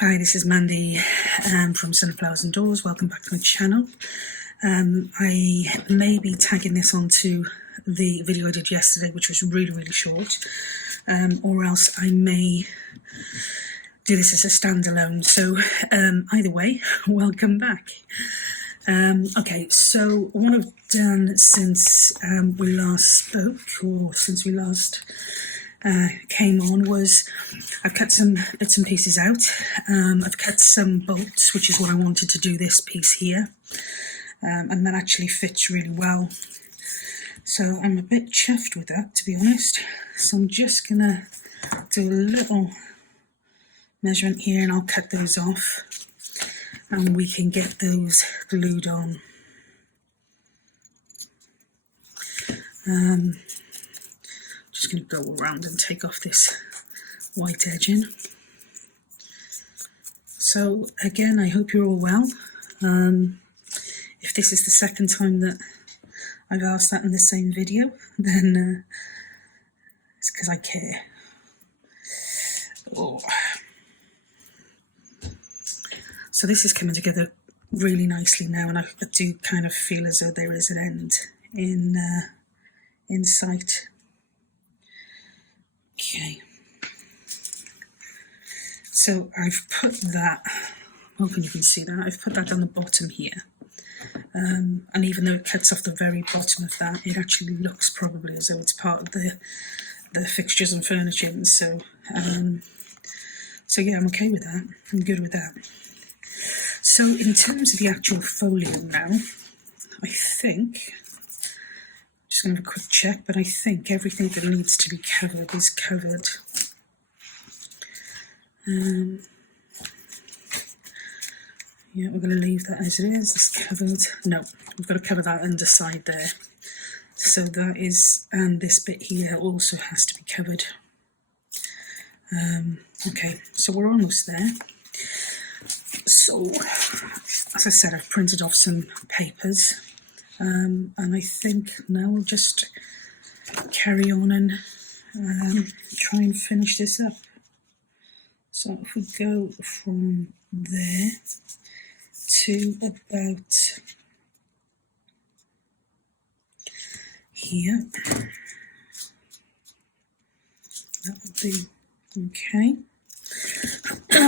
Hi, this is Mandy from SunflowersAndDors. Welcome back to my channel. I may be tagging this onto the video I did yesterday, which was really short, or else I may do this as a standalone. So either way, welcome back. Okay, so what I've done since we last spoke, or since we last came on, was I've cut some bits and pieces out. I've cut some bolts, which is what I wanted to do this piece here, and that actually fits really well. So I'm a bit chuffed with that, to be honest. So I'm just gonna do a little measurement here and I'll cut those off and we can get those glued on. Just going to go around and take off this white edging. So again, I hope you're all well. If this is the second time that I've asked that in the same video, then it's because I care. Oh. So this is coming together really nicely now, and I do kind of feel as though there is an end in sight. Okay, so I've put that, hoping you can see that, I've put that on the bottom here, and even though it cuts off the very bottom of that, it actually looks probably as though it's part of the fixtures and furnishings. So yeah, I'm okay with that, I'm good with that. So in terms of the actual folio now, I think, just going to have a quick check, but I think everything that needs to be covered is covered. Yeah, we're going to leave that as it is. It's covered. No, we've got to cover that underside there. So that is, and this bit here also has to be covered. Okay, so we're almost there. So, as I said, I've printed off some papers. And I think now we'll just carry on and try and finish this up. So if we go from there to about here, that would be okay.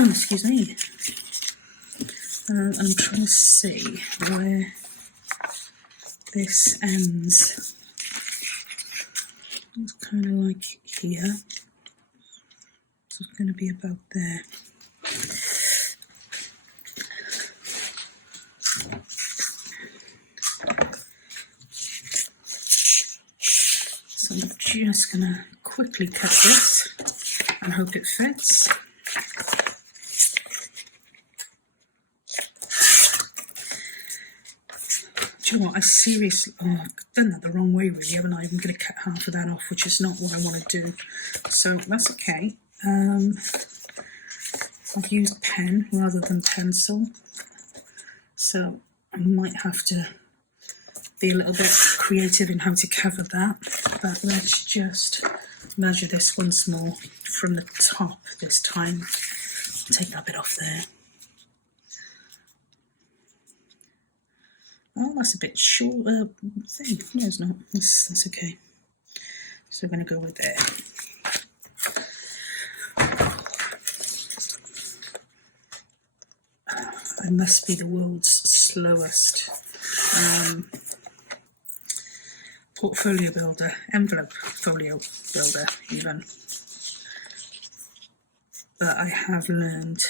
Excuse me. I'm trying to see where this ends. It's kind of like here, so it's going to be about there. So I'm just going to quickly cut this and hope it fits. Do you know what, I seriously, I've done that the wrong way really, haven't I? I'm going to cut half of that off, which is not what I want to do. So that's okay. I've used pen rather than pencil. So I might have to be a little bit creative in how to cover that. But let's just measure this once more from the top this time. Take that bit off there. Oh, that's a bit short thing. No, it's not. That's okay. So we're going to go with there. I must be the world's slowest portfolio builder, envelope folio builder even. But I have learned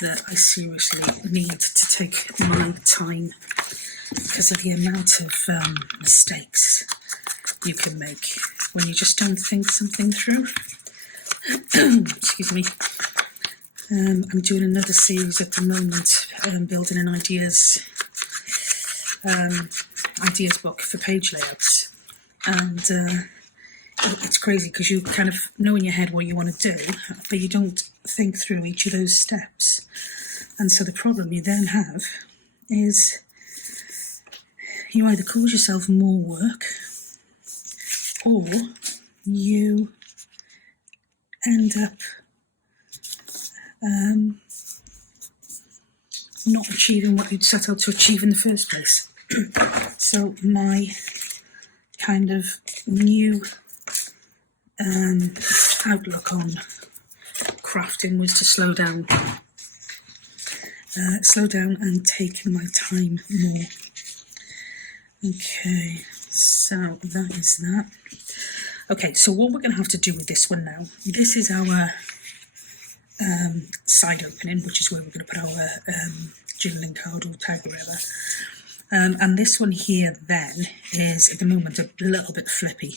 that I seriously need to take my time because of the amount of mistakes you can make when you just don't think something through. Excuse me. I'm doing another series at the moment, building an ideas book for page layouts, and it's crazy because you kind of know in your head what you want to do, but you don't think through each of those steps. And so the problem you then have is you either cause yourself more work or you end up not achieving what you'd set out to achieve in the first place. So my kind of new outlook on crafting was to slow down and take my time more. Okay, so that is that. Okay, so what we're going to have to do with this one now, this is our side opening, which is where we're going to put our journaling card or tag or whatever. And this one here then is at the moment a little bit flippy.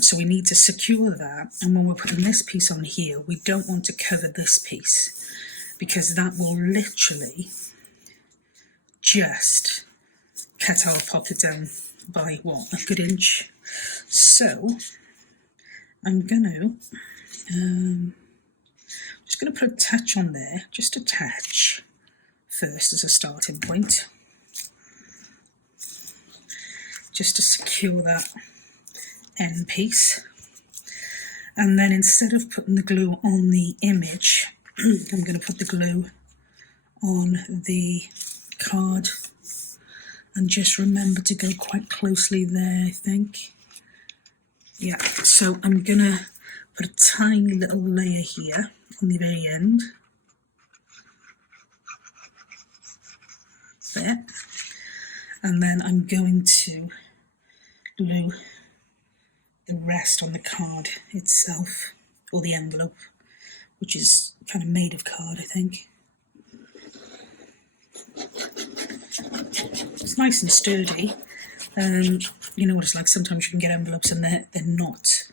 So we need to secure that, and when we're putting this piece on here, we don't want to cover this piece because that will literally just cut our pocket down by what, a good inch. So I'm just going to put a touch on there, just a touch first as a starting point, just to secure that end piece. And then instead of putting the glue on the image, I'm going to put the glue on the card, and just remember to go quite closely there, I think. Yeah, so I'm going to put a tiny little layer here on the very end. There. And then I'm going to glue the rest on the card itself, or the envelope, which is kind of made of card, I think. It's nice and sturdy. You know what it's like, sometimes you can get envelopes and they're not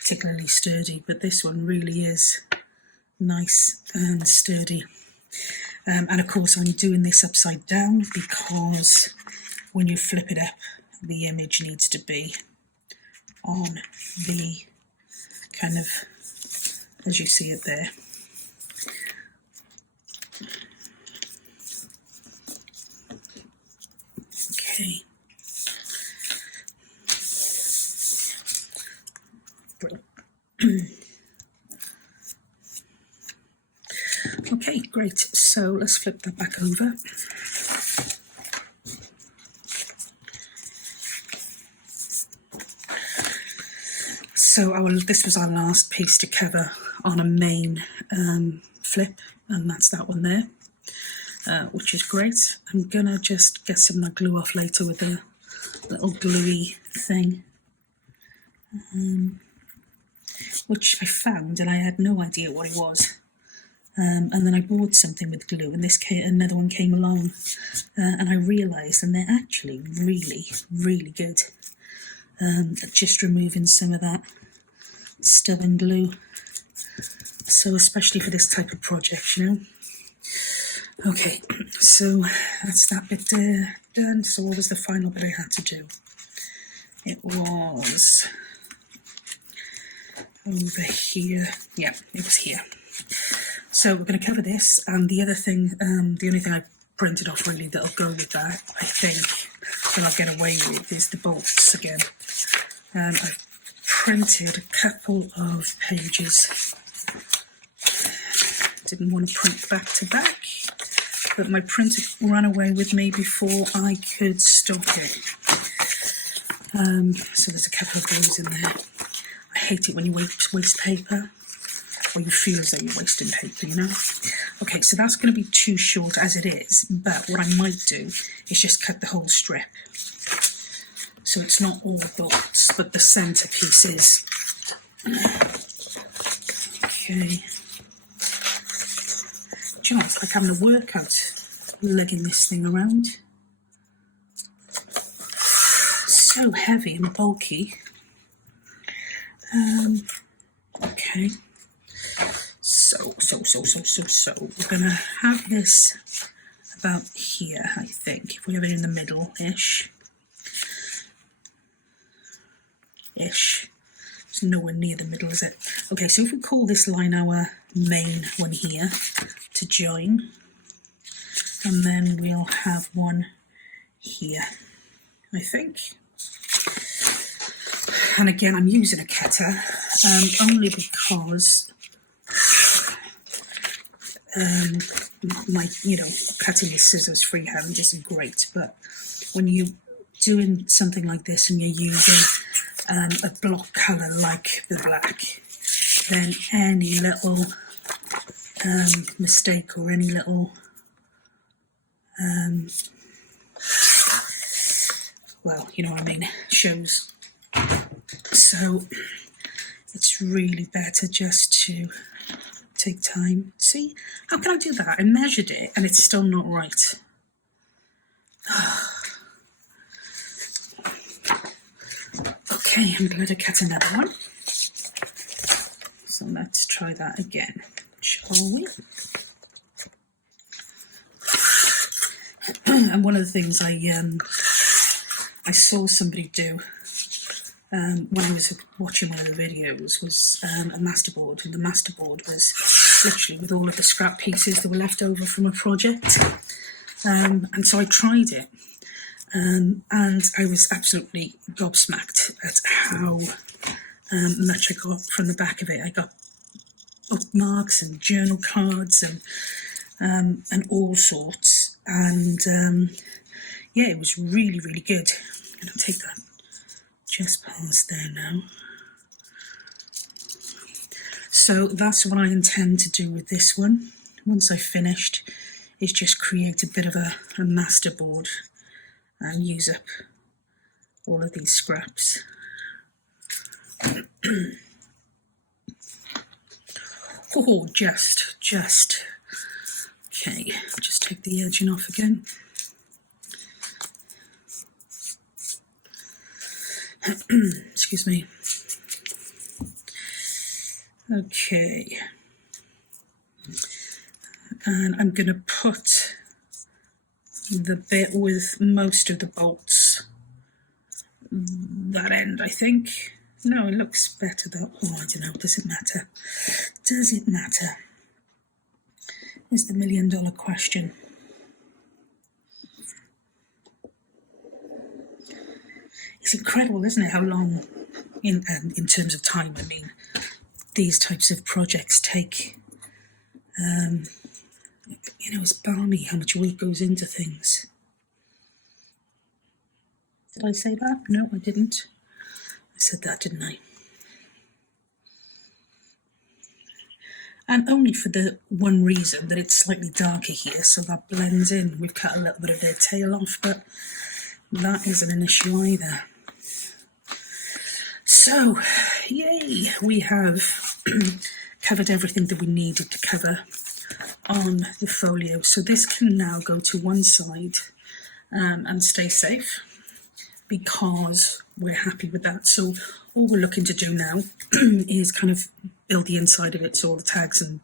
particularly sturdy, but this one really is nice and sturdy. And of course I'm doing this upside down because when you flip it up, the image needs to be on the kind of, as you see it there. Okay. Okay, great. So let's flip that back over. So this was our last piece to cover on a main flip, and that's that one there, which is great. I'm gonna just get some of that glue off later with a little gluey thing, which I found and I had no idea what it was. And then I bought something with glue, and another one came along, and I realised, and they're actually really, really good at just removing some of that stubborn glue. So especially for this type of project, you know. Okay, so that's that bit there done. So what was the final bit I had to do? It was over here. Yeah, it was here. So we're going to cover this, and the other thing, the only thing I printed off really that'll go with that, I think, that I'll get away with, is the bolts again. I've printed a couple of pages. Didn't want to print back to back, but my printer ran away with me before I could stop it. So there's a couple of glues in there. I hate it when you waste paper, or you feel as though you're wasting paper, you know. Okay, so that's going to be too short as it is, but what I might do is just cut the whole strip. So it's not all bolts, but the centre piece is. Okay. Do you know, it's like having a workout, lugging this thing around. So heavy and bulky. Okay. So we're gonna have this about here, I think, if we have it in the middle-ish. It's nowhere near the middle, is it? Okay, so if we call this line our main one here to join, and then we'll have one here, I think. And again, I'm using a cutter, only because you know, cutting with scissors freehand isn't great, but when you're doing something like this and you're using a block colour like the black, then any little mistake or any little well, you know what I mean, shows. So it's really better just to take time. See, how can I do that? I measured it and it's still not right. Okay, I'm glad I cut another one. So let's try that again, shall we? And one of the things I saw somebody do when I was watching one of the videos was a masterboard, and the masterboard was literally with all of the scrap pieces that were left over from a project. And so I tried it, and I was absolutely gobsmacked at how much I got from the back of it. I got bookmarks and journal cards and all sorts, and yeah, it was really, really good. I'm going to take that just past there now. So that's what I intend to do with this one. Once I've finished, is just create a bit of a masterboard and use up all of these scraps. Oh, just. Okay, just take the edging off again. Excuse me. Okay. And I'm going to put the bit with most of the bolts, that end, I think. No, it looks better though. Oh, I don't know. Does it matter? Does it matter? Is the $1 million question. It's incredible, isn't it, how long, in terms of time, I mean, these types of projects take. You know, it's balmy how much work goes into things. Did I say that? No, I didn't. I said that, didn't I? And only for the one reason that it's slightly darker here, so that blends in. We've cut a little bit of their tail off, but that isn't an issue either. So, yay, we have covered everything that we needed to cover on the folio. So this can now go to one side and stay safe, because we're happy with that. So all we're looking to do now is kind of build the inside of it, so all the tags and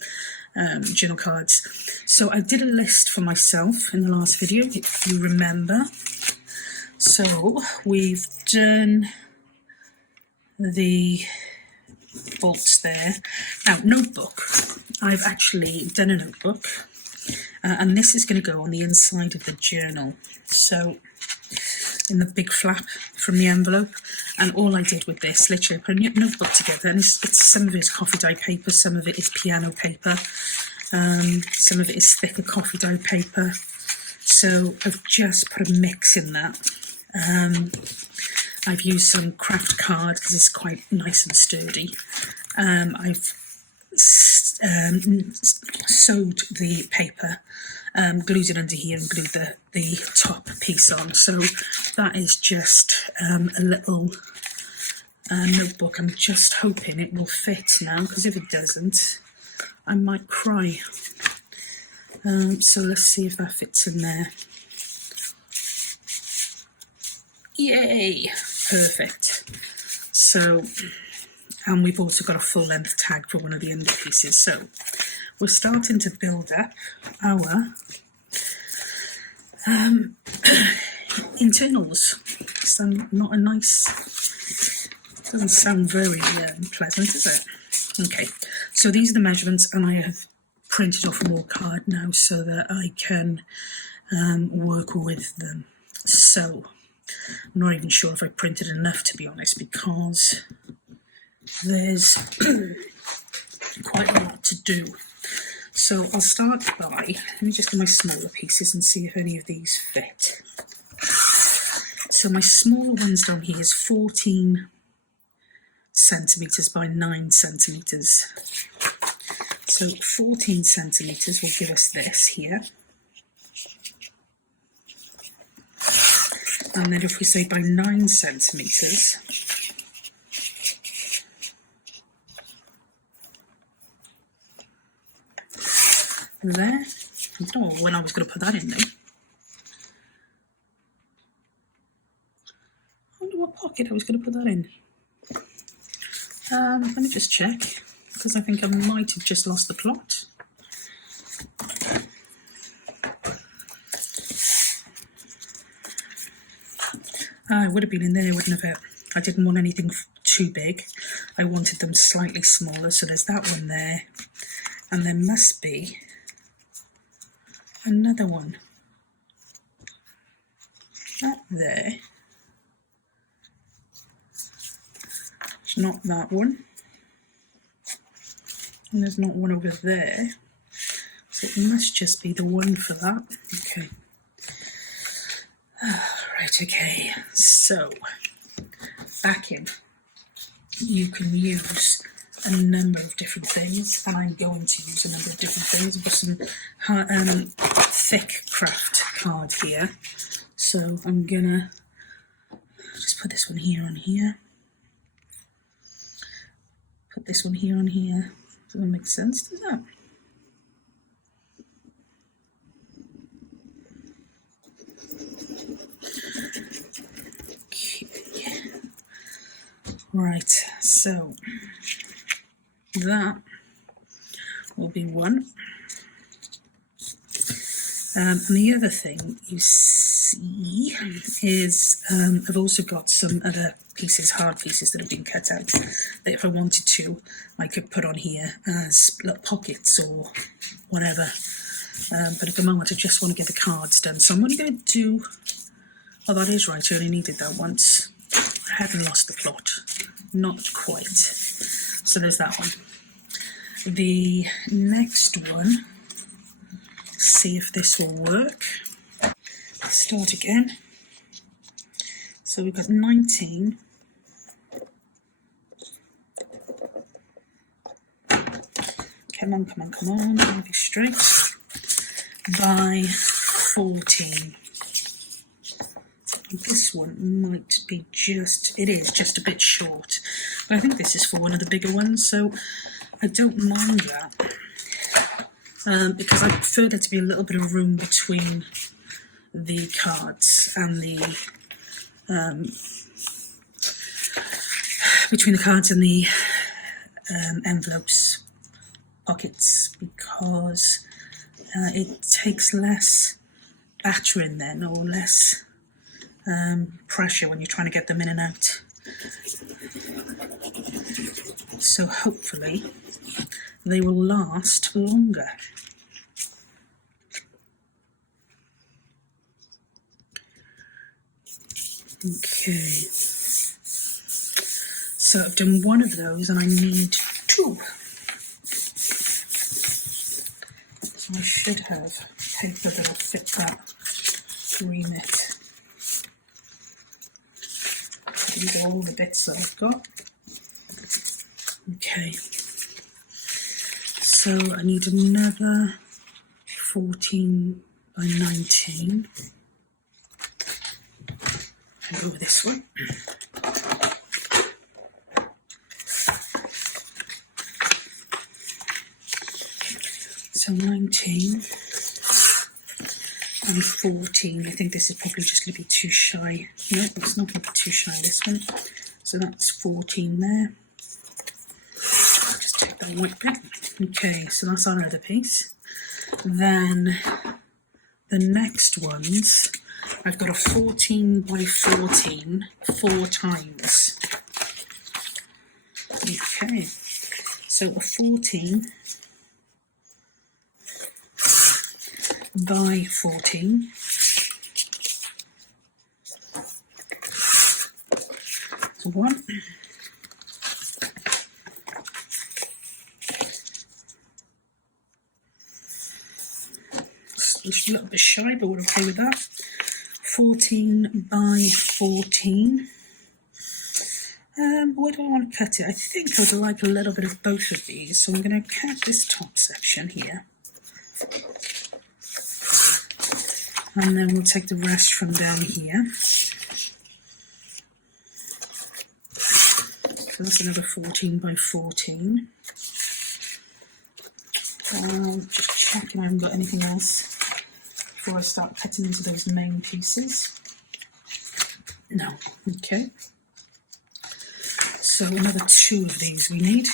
journal cards. So I did a list for myself in the last video, if you remember. So we've done the bolts there. Now, notebook. I've actually done a notebook, and this is going to go on the inside of the journal. So in the big flap from the envelope, and all I did with this, literally, I put a notebook together, and it's some of it is coffee dye paper, some of it is piano paper, some of it is thicker coffee dye paper. So I've just put a mix in that. I've used some craft card because it's quite nice and sturdy. I've sewed the paper, glued it under here and glued the top piece on. So that is just a little notebook. I'm just hoping it will fit now, because if it doesn't, I might cry. So let's see if that fits in there. Yay! Perfect. So, and we've also got a full length tag for one of the under pieces. So we're starting to build up our internals. Not a nice, doesn't sound very pleasant, is it? Okay, so these are the measurements, and I have printed off more card now so that I can work with them. So I'm not even sure if I printed enough, to be honest, because there's quite a lot to do. So I'll start by, let me just get my smaller pieces and see if any of these fit. So my smaller ones down here is 14 centimetres by 9 centimetres. So 14 centimetres will give us this here. And then if we say by 9 centimetres, there, I don't know when I was going to put that in there. I wonder what pocket I was going to put that in. Let me just check, because I think I might have just lost the plot. It would have been in there, wouldn't it? I didn't want anything too big. I wanted them slightly smaller, so there's that one there. And there must be another one up there. It's not that one. And there's not one over there. So it must just be the one for that. Okay. Right, okay. So, backing. You can use a number of different things, and I'm going to use a number of different things. I've got some thick craft card here, so I'm gonna just put this one here on here, put this one here on here. Does that make sense? Does that? Okay. Right, so that will be one. And the other thing you see is I've also got some other pieces, hard pieces that have been cut out, that if I wanted to, I could put on here as little pockets or whatever. But at the moment I just want to get the cards done. So I'm only going to do, oh that is right, I only needed that once. I hadn't lost the plot, not quite. So there's that one. The next one, see if this will work. Start again. So we've got 19. Come on, come on, come on, be straight. By 14. This one might be just, it is just a bit short. But I think this is for one of the bigger ones, so I don't mind that. Because I prefer there to be a little bit of room between the cards and the envelopes pockets, because it takes less battering then, or less pressure when you're trying to get them in and out. So hopefully they will last longer. Okay, so I've done one of those and I need two. So I should have paper that will fit that remit. These are all the bits that I've got. Okay, so I need another 14 by 19. And over this one. So 19 and 14. I think this is probably just going to be too shy. No, it's not going to be too shy, this one. So that's 14 there. Just take that white bit. Okay, so that's our other piece. Then the next ones, I've got a 14 by 14 4 times. Okay, so a 14 by 14. So one. It's a little bit shy, but we're okay with that. 14 by 14. Where do I want to cut it? I think I would like a little bit of both of these, so I'm going to cut this top section here. And then we'll take the rest from down here. So that's another 14 by 14. Just checking I haven't got anything else before I start cutting into those main pieces. No, okay. So another 2 of these we need.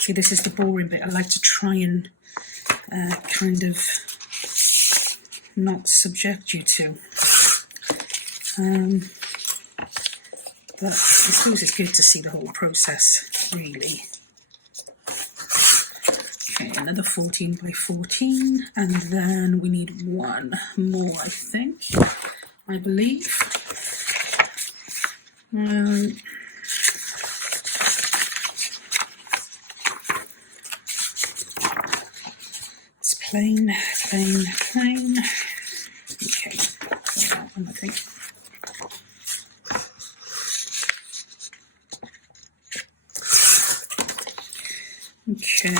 See, this is the boring bit. I like to try and kind of not subject you to. But I suppose it's good to see the whole process, really. Okay, another 14 by 14, and then we need 1 more, I think, I believe. It's plain, plain, plain. Okay, so that one, I think. Okay,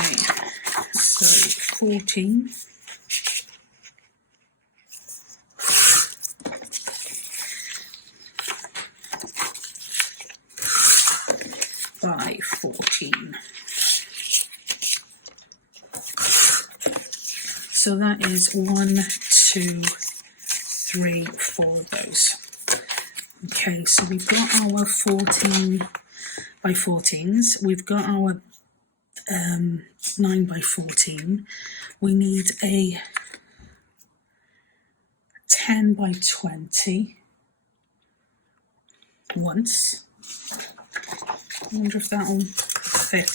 so 14. By 14. So that is 1, 2, 3, 4 of those. Okay, so we've got our 14 by 14s. We've got our 9 by 14. We need a 10 by 20 once. I wonder if that'll fit.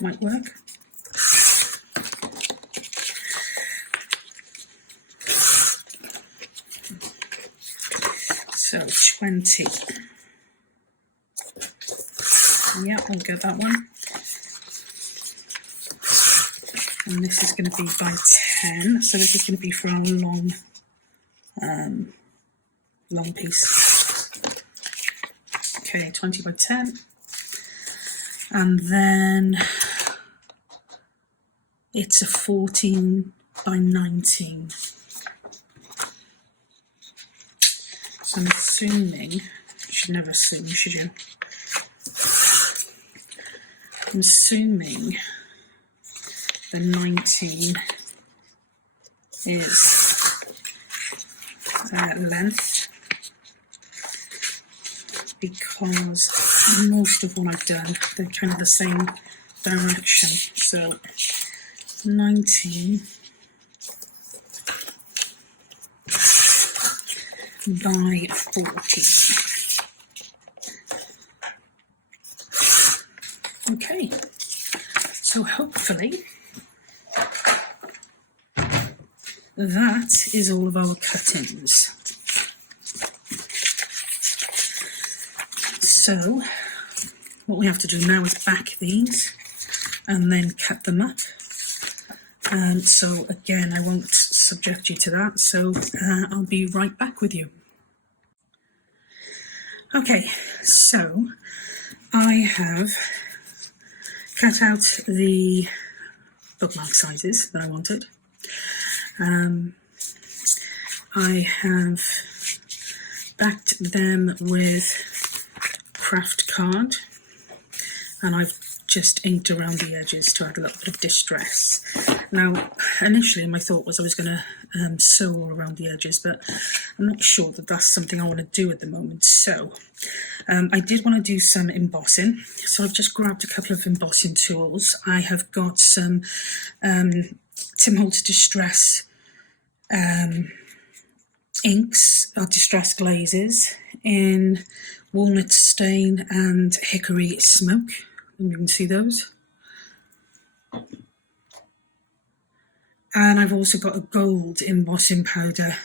Might work. So 20. Yeah, we'll get that one. And this is going to be by 10. So this is going to be for our long piece. Okay, 20 by 10. And then it's a 14 by 19. So I'm assuming, you should never assume, should you? I'm assuming the 19 is length, because most of what I've done, they're kind of the same direction. So 19 by 14. Okay, so hopefully that is all of our cuttings. So what we have to do now is back these and then cut them up. So again, I won't subject you to that, so I'll be right back with you. Okay, so I have cut out the bookmark sizes that I wanted. I have backed them with craft card, and I've just inked around the edges to add a little bit of distress. Now, initially my thought was I was going to sew all around the edges, but I'm not sure that that's something I want to do at the moment. So I did want to do some embossing, so I've just grabbed a couple of embossing tools. I have got some Tim Holtz Distress inks, or Distress glazes in Walnut Stain and Hickory Smoke. And you can see those. And I've also got a gold embossing powder.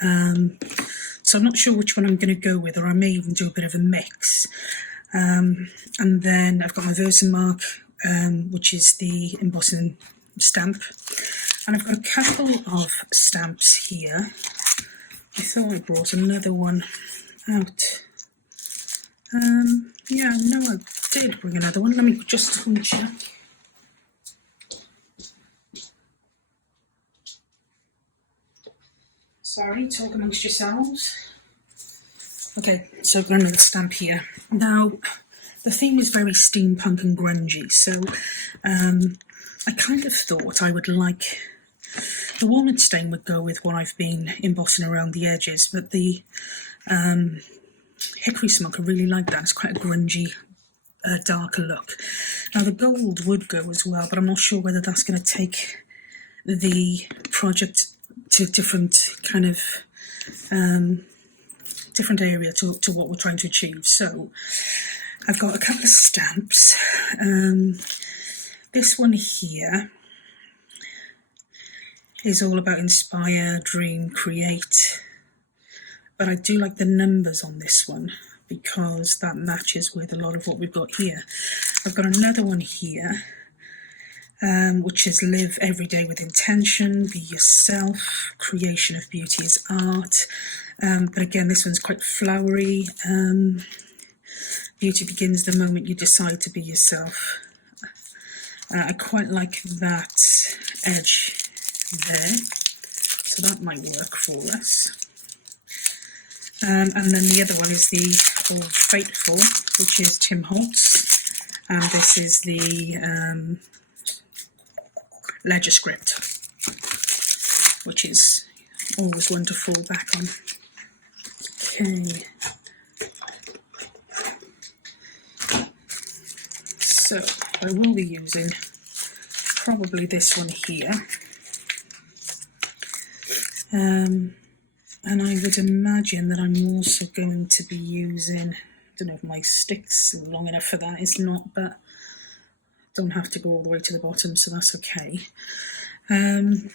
So I'm not sure which one I'm going to go with, or I may even do a bit of a mix. And then I've got my Versamark, which is the embossing stamp. And I've got a couple of stamps here. I thought I brought another one out. Yeah, no, I did bring another one. Let me just check. Sorry, talk amongst yourselves. Okay, so I've got another stamp here. Now, the theme is very steampunk and grungy, so I kind of thought I would like... The Walnut Stain would go with what I've been embossing around the edges, but the Hickory Smoke, I really like that. It's quite a grungy, darker look. Now, the gold would go as well, but I'm not sure whether that's going to take the project to a different kind of... different area to what we're trying to achieve. So I've got a couple of stamps. This one here is all about inspire, dream, create, but I do like the numbers on this one because that matches with a lot of what we've got here. I've got another one here, which is live every day with intention, be yourself, creation of beauty is art. But again, this one's quite flowery. Beauty begins the moment you decide to be yourself. I quite like that edge there, so that might work for us. And then the other one is the All Fateful, which is Tim Holtz, and this is the ledger script, which is always one to fall back on. Okay, so I will be using probably this one here, and I would imagine that I'm also going to be using, I don't know if my stick's long enough for that, it's not, but don't have to go all the way to the bottom, so that's okay. And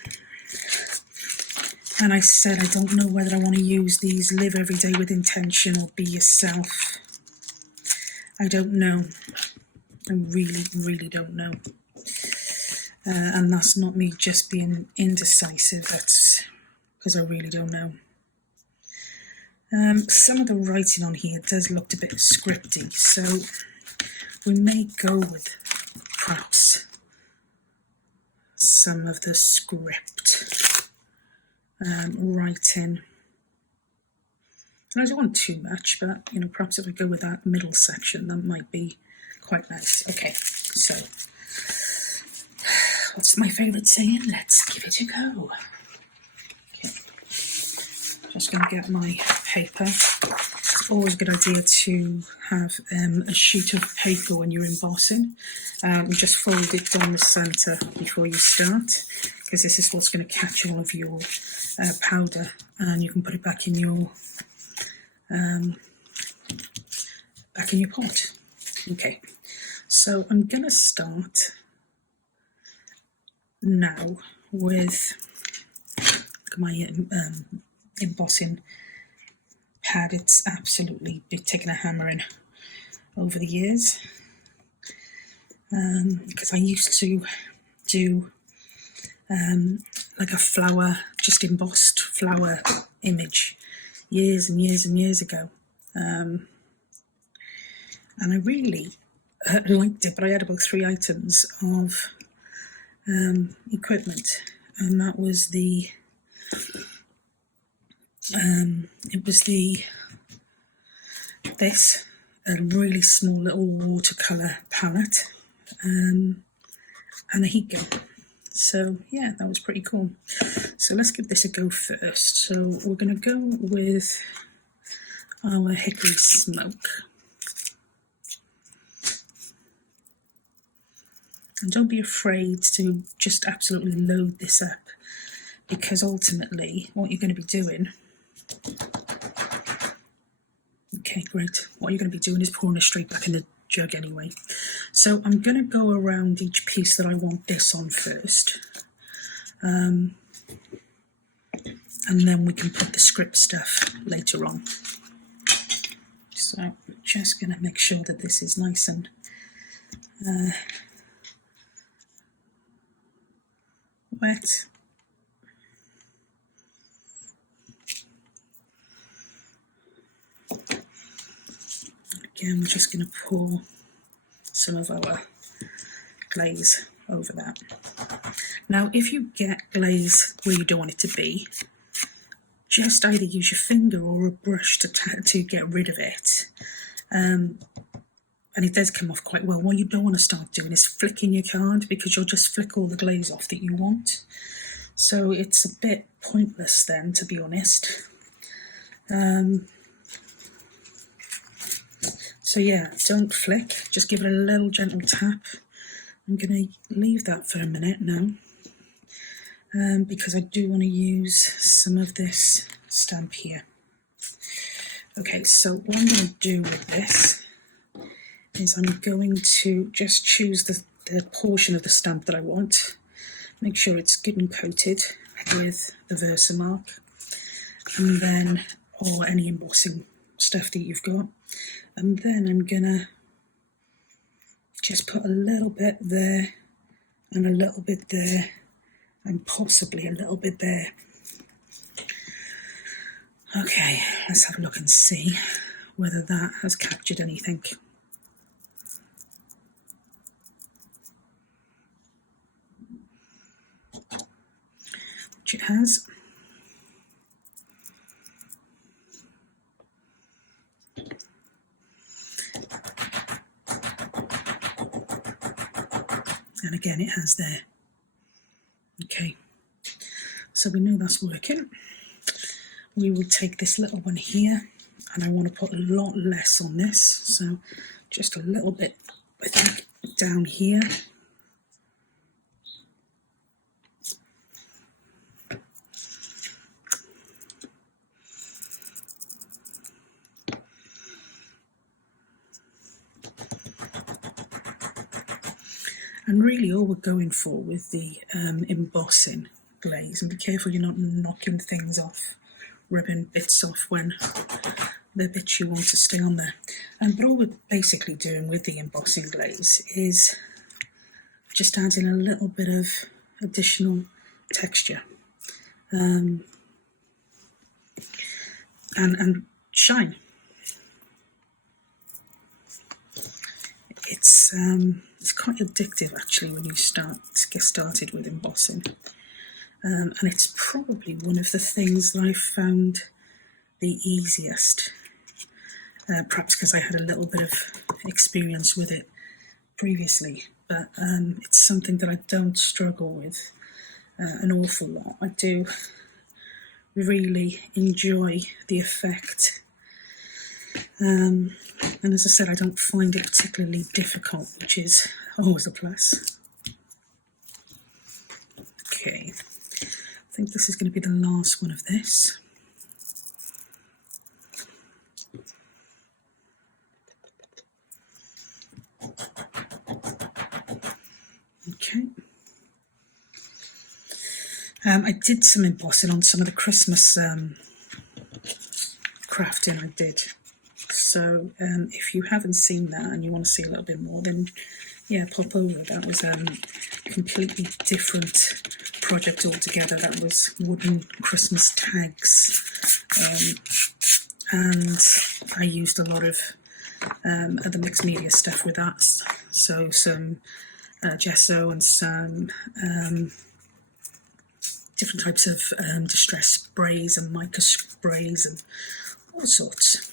I said I don't know whether I want to use these live every day with intention or be yourself. I don't know. I really, really don't know. And that's not me just being indecisive, that's because I really don't know. Some of the writing on here does look a bit scripty, so we may go with perhaps some of the script writing. And I don't want too much, but you know, perhaps if I go with that middle section, that might be quite nice. Okay, so what's my favourite saying? Let's give it a go. Okay, just going to get my paper. It's always a good idea to have a sheet of paper when you're embossing. Just fold it down the centre before you start, because this is what's going to catch all of your powder, and you can put it back in your pot. Okay, so I'm going to start now with my embossing pad. It's absolutely been taking a hammering over the years, because I used to do like a flower, just embossed flower image years and years and years ago, and I really liked it, but I had about 3 items of equipment, and that was the this a really small little watercolour palette, and a heat gun. So yeah, that was pretty cool. So let's give this a go first. So we're going to go with our Hickory Smoke. And don't be afraid to just absolutely load this up, because ultimately what you're going to be doing... Okay, great. What you're going to be doing is pouring it straight back in the jug anyway. So I'm going to go around each piece that I want this on first. And then we can put the script stuff later on. So I'm just going to make sure that this is nice and wet. Again, we're just going to pour some of our glaze over that. Now, if you get glaze where you don't want it to be, just either use your finger or a brush to get rid of it. And it does come off quite well. What you don't want to start doing is flicking your card, because you'll just flick all the glaze off that you want. So it's a bit pointless then, to be honest. So yeah, don't flick, just give it a little gentle tap. I'm going to leave that for a minute now, because I do want to use some of this stamp here. Okay, so what I'm going to do with this is I'm going to just choose the portion of the stamp that I want, make sure it's good and coated with the Versamark, and then, or any embossing stuff that you've got. And then I'm gonna just put a little bit there and a little bit there and possibly a little bit there. Okay, let's have a look and see whether that has captured anything. Which it has. And again, it has there. Okay, so we know that's working. We will take this little one here, and I want to put a lot less on this, so just a little bit, I think, down here. And really all we're going for with the embossing glaze, and be careful you're not knocking things off, rubbing bits off when the bits you want to stay on there. But all we're basically doing with the embossing glaze is just adding a little bit of additional texture and shine. It's quite addictive actually when you get started with embossing, and it's probably one of the things that I've found the easiest, perhaps because I had a little bit of experience with it previously, but it's something that I don't struggle with an awful lot. I do really enjoy the effect. And as I said, I don't find it particularly difficult, which is always a plus. Okay, I think this is going to be the last one of this. Okay. I did some embossing on some of the Christmas crafting I did. So if you haven't seen that and you want to see a little bit more, then yeah, pop over. That was a completely different project altogether. That was wooden Christmas tags, and I used a lot of other mixed media stuff with that. So some gesso and some different types of distress sprays and mica sprays and all sorts.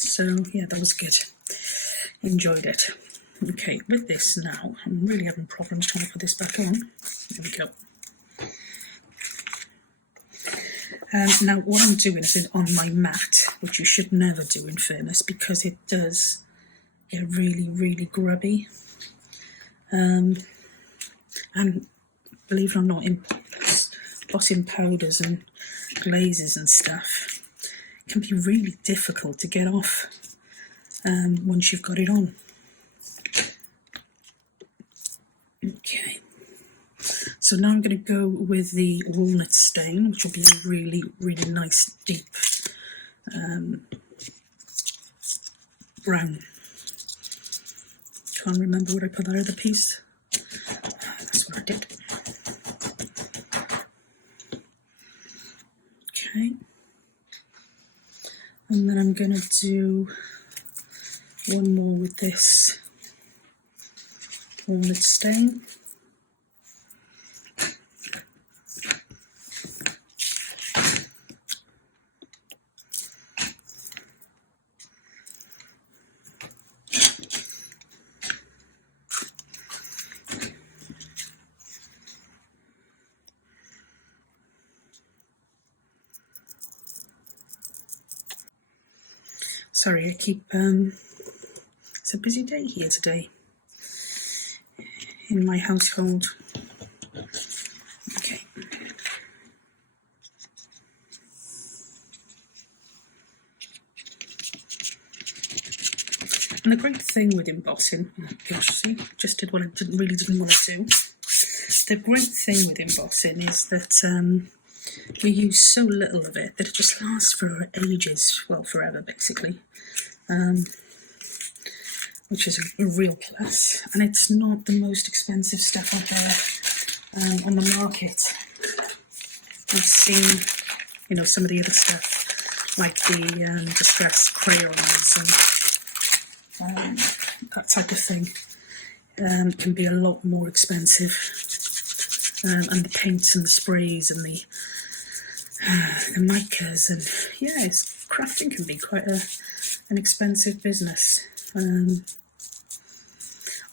So yeah, that was good. Enjoyed it. Okay, with this now, I'm really having problems trying to put this back on. There we go. Now what I'm doing is on my mat, which you should never do in fairness, because it does get really, really grubby. And believe it or not, embossing powders and glazes and stuff can be really difficult to get off once you've got it on. Okay, so now I'm going to go with the Walnut Stain, which will be a really, really nice deep brown. Can't remember where I put that other piece. That's what I did. Okay. And then I'm going to do one more with this Walnut Stain. Sorry, I keep, it's a busy day here today in my household. Okay. And the great thing with embossing, oh gosh, see, just did what I really didn't want to do. The great thing with embossing is that you use so little of it that it just lasts for ages, well, forever basically. Which is a real plus, and it's not the most expensive stuff out there on the market. I've seen, you know, some of the other stuff, like the distressed crayons and that type of thing, can be a lot more expensive. And the paints and the sprays and the micas, and yeah, crafting can be quite an expensive business.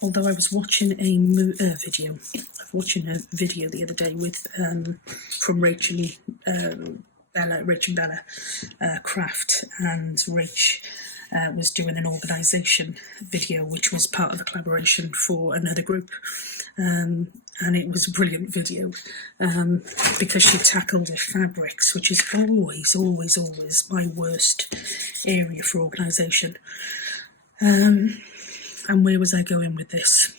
Although I was watching a video the other day with from Rachel Bella Craft, and Rach was doing an organisation video which was part of a collaboration for another group, and it was a brilliant video because she tackled the fabrics, which is always my worst area for organisation. And where was I going with this?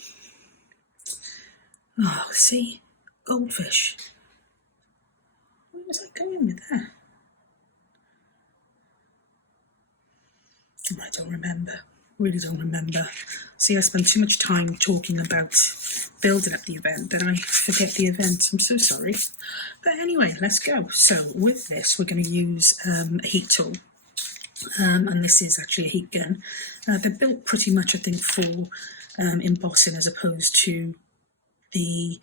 Oh, see? Goldfish. Where was I going with that? Oh, I don't remember. Really don't remember. See, I spend too much time talking about building up the event that I forget the event. I'm so sorry. But anyway, let's go. So with this, we're going to use a heat tool. And this is actually a heat gun. They're built pretty much, I think, for embossing as opposed to the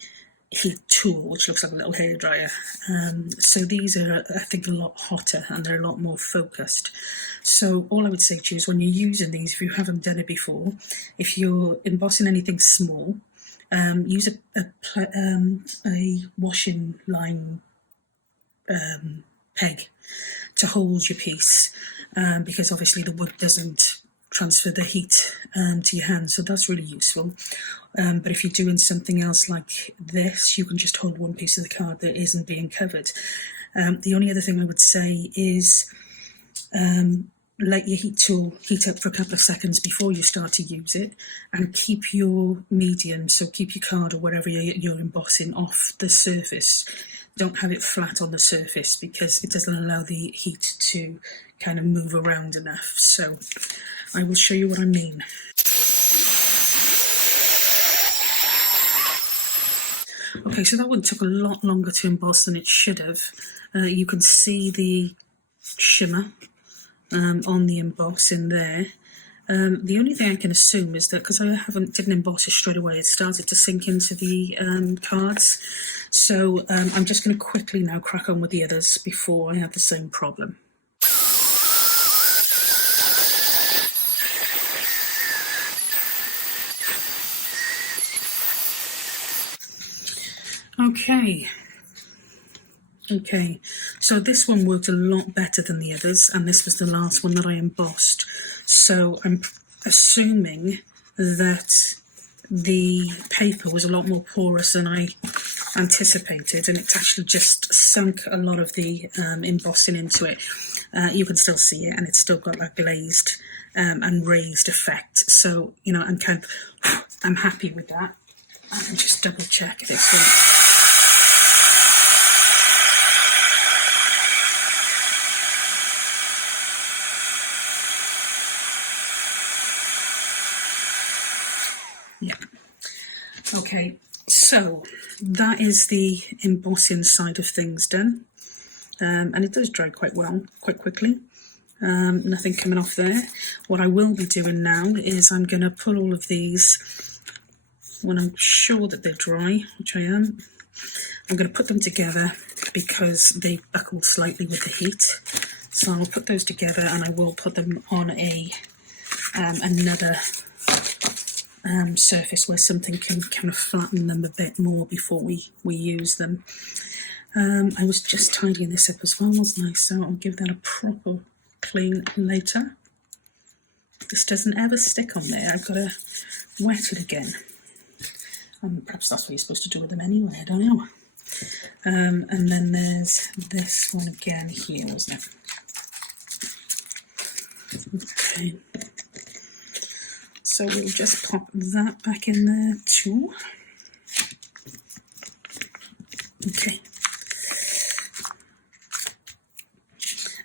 heat tool, which looks like a little hairdryer. So these are, I think, a lot hotter and they're a lot more focused. So all I would say to you is when you're using these, if you haven't done it before, if you're embossing anything small, use a washing line peg to hold your piece, because obviously the wood doesn't transfer the heat to your hand, so that's really useful. But if you're doing something else like this, you can just hold one piece of the card that isn't being covered. The only other thing I would say is let your heat tool heat up for a couple of seconds before you start to use it, and keep your medium, so keep your card or whatever you're embossing off the surface. Don't have it flat on the surface because it doesn't allow the heat to kind of move around enough. So I will show you what I mean. Okay, so that one took a lot longer to emboss than it should have. You can see the shimmer on the emboss in there. The only thing I can assume is that because I didn't emboss it straight away, it started to sink into the cards. So I'm just going to quickly now crack on with the others before I have the same problem. Okay, so this one worked a lot better than the others, and this was the last one that I embossed. So I'm assuming that the paper was a lot more porous than I anticipated, and it's actually just sunk a lot of the embossing into it. You can still see it, and it's still got that glazed and raised effect. So, you know, I'm happy with that. I'll just double check this. Okay, so that is the embossing side of things done, and it does dry quite well, quite quickly. Nothing coming off there. What I will be doing now is I'm going to pull all of these, when I'm sure that they're dry, which I am, I'm going to put them together because they buckled slightly with the heat. So I'll put those together and I will put them on a another surface where something can kind of flatten them a bit more before we use them. I was just tidying this up as well, wasn't I? So I'll give that a proper clean later. This doesn't ever stick on there. I've got to wet it again. Perhaps that's what you're supposed to do with them anyway, I don't know. And then there's this one again here, wasn't it? Okay. So we'll just pop that back in there too. Okay.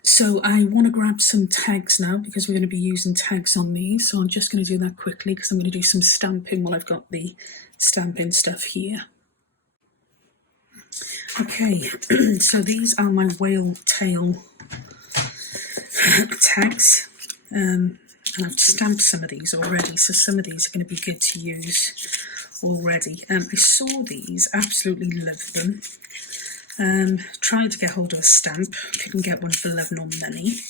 So I want to grab some tags now because we're going to be using tags on these. So I'm just going to do that quickly because I'm going to do some stamping while I've got the stamping stuff here. Okay, so these are my whale tail tags. And I've stamped some of these already, so some of these are going to be good to use already. I saw these, absolutely loved them. Tried to get hold of a stamp, couldn't get one for love nor money,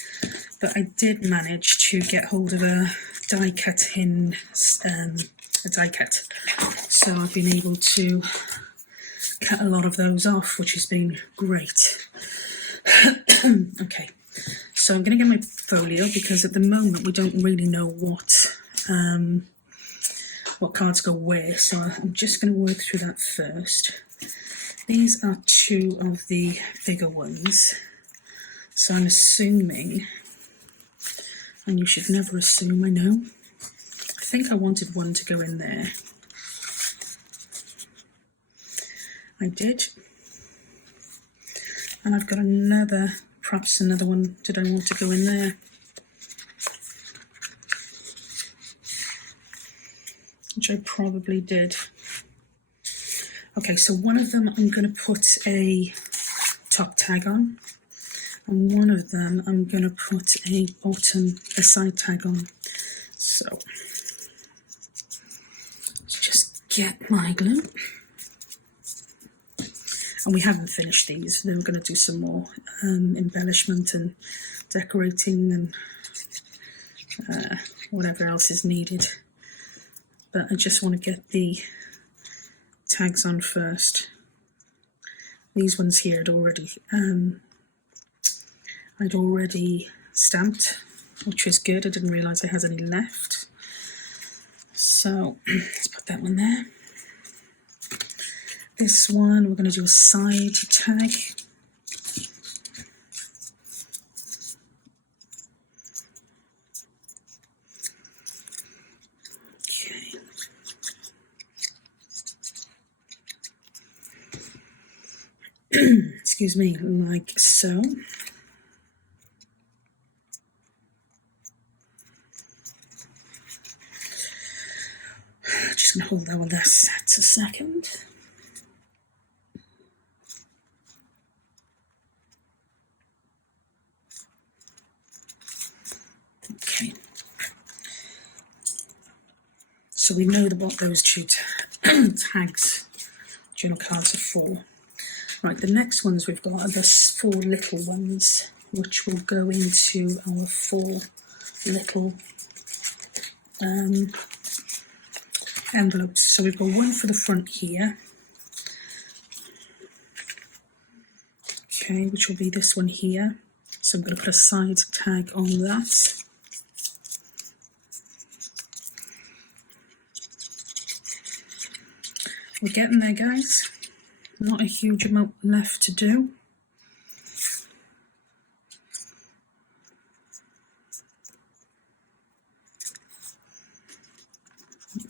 but I did manage to get hold of a die cut, so I've been able to cut a lot of those off, which has been great. Okay, so I'm going to get my folio because at the moment we don't really know what cards go where, so I'm just going to work through that first. These are two of the bigger ones, so I'm assuming, and you should never assume, I know. I think I wanted one to go in there. I did. And I've got another, perhaps another one, did I want to go in there? Which I probably did. Okay, so one of them I'm going to put a top tag on, and one of them I'm going to put a side tag on. So, let's just get my glue. And we haven't finished these, then we're going to do some more embellishment and decorating and whatever else is needed. But I just want to get the tags on first. These ones here I'd already stamped, which was good. I didn't realise I had any left. So let's put that one there. This one we're going to do a side tag. Excuse me, like so. Just going to hold that one there set a second. Okay. So we know what those two tags, journal cards, are for. Right, the next ones we've got are the 4 little ones, which will go into our 4 little envelopes. So we've got one for the front here, okay, which will be this one here. So I'm going to put a side tag on that. We're getting there, guys. Not a huge amount left to do.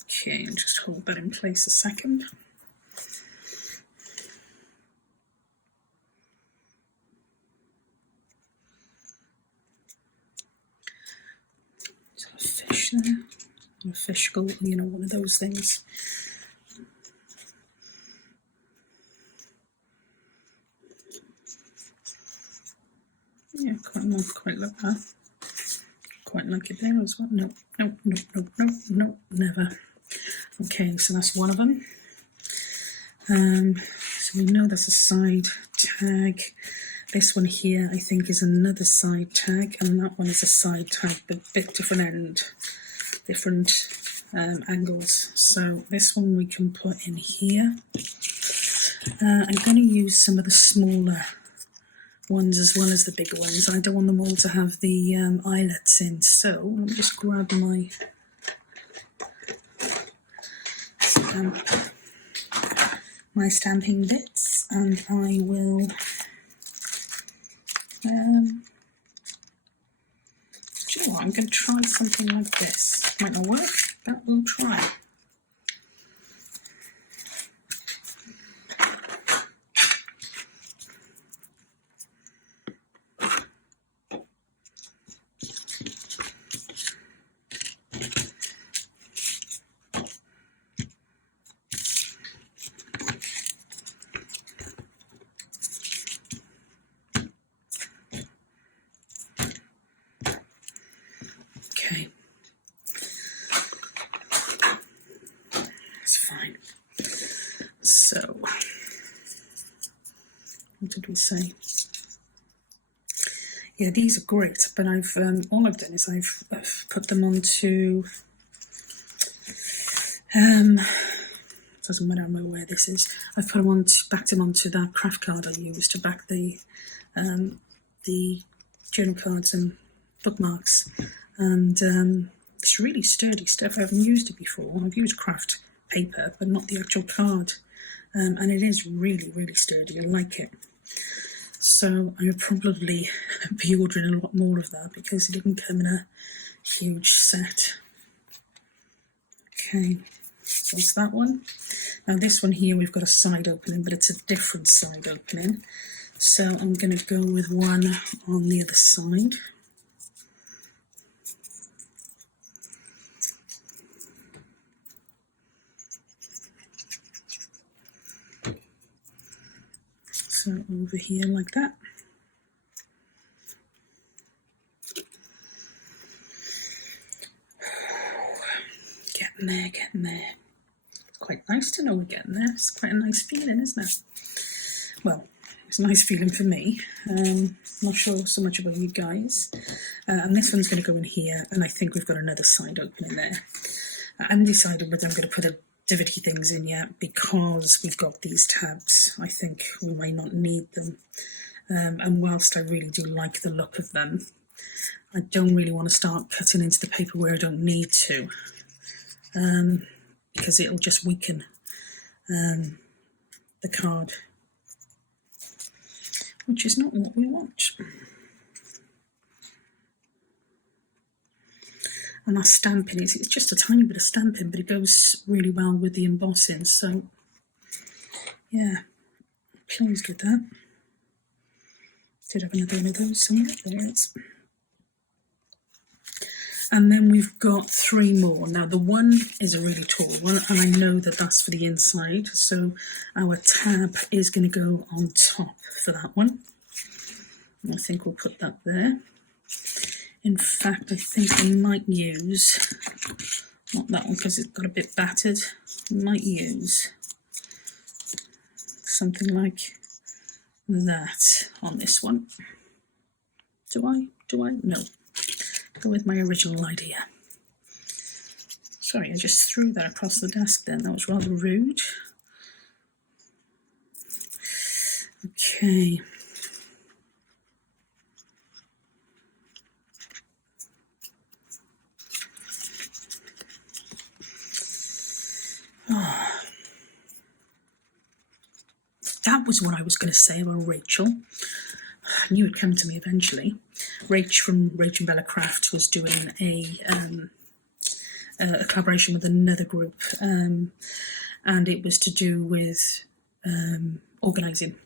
Okay, I'll just hold that in place a second. Is that a fish there? Or a fish skull, you know, one of those things. quite like that. Quite like it there as well. No, no, no, no, no, no, never. Okay, so that's one of them. So we know that's a side tag. This one here, I think, is another side tag, and that one is a side tag, but a bit different angles. So this one we can put in here. I'm going to use some of the smaller ones as well as the bigger ones. I don't want them all to have the eyelets in, so let me just grab my stamping bits, and I will do you know what, I'm going to try something like this. Might not work, but we'll try. Okay, that's fine. So, what did we say? Yeah, these are great, but I've all I've done is I've put them onto. Doesn't matter where this is. I've put them on, backed them onto that craft card I used to back the journal cards and bookmarks. And it's really sturdy stuff. I haven't used it before. I've used craft paper, but not the actual card. And it is really, really sturdy. I like it. So I would probably be ordering a lot more of that because it didn't come in a huge set. Okay, so it's that one. Now this one here, we've got a side opening, but it's a different side opening. So I'm going to go with one on the other side. So over here like that. Getting there. It's quite nice to know we're getting there. It's quite a nice feeling, isn't it? Well, it's a nice feeling for me. Not sure so much about you guys. And this one's going to go in here, and I think we've got another side opening there. I haven't decided whether I'm going to put a divotty things in yet because we've got these tabs. I think we may not need them. And whilst I really do like the look of them, I don't really want to start cutting into the paper where I don't need to. Because it'll just weaken the card, which is not what we want. And our stamping it's just a tiny bit of stamping, but it goes really well with the embossing. So yeah, pleased with that. Did have another one of those somewhere. There it is. And then we've got 3 more. Now the one is a really tall one, and I know that that's for the inside, so our tab is going to go on top for that one. And I think we'll put that there. In fact, I think I might use, not that one because it's got a bit battered, I might use something like that on this one. Do I? No. Go with my original idea. Sorry, I just threw that across the desk then. That was rather rude. Okay. Oh. That was what I was going to say about Rachel. I knew it'd come to me eventually. Rach from Rach and Bella Craft was doing a collaboration with another group, and it was to do with organising.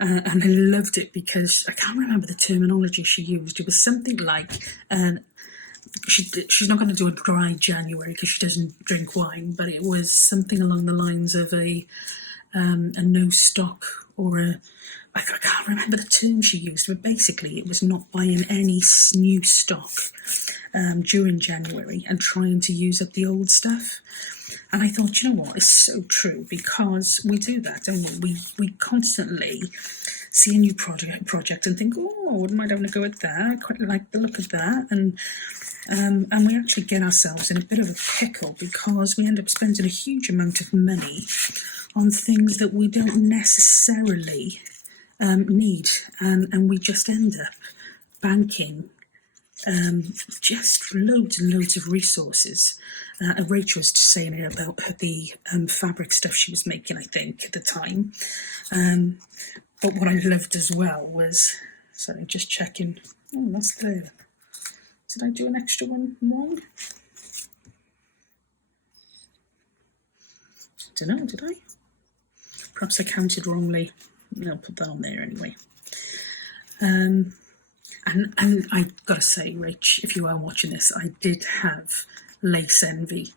And I loved it because I can't remember the terminology she used. It was something like, she's not going to do a dry January because she doesn't drink wine, but it was something along the lines of a no stock or I can't remember the term she used, but basically it was not buying any new stock during January and trying to use up the old stuff. And I thought, you know what, it's so true, because we do that, don't we? We constantly see a new project and think, oh, wouldn't mind having a go at that? I quite like the look of that. And we actually get ourselves in a bit of a pickle because we end up spending a huge amount of money on things that we don't necessarily need, and we just end up banking just loads and loads of resources. Rachel was just saying here about the fabric stuff she was making, I think, at the time. But what I loved as well was, sorry, just checking. Oh, that's there. Did I do an extra one wrong? Don't know, did I? Perhaps I counted wrongly. I'll put that on there anyway. And I've got to say, Rach, if you are watching this, I did have lace envy.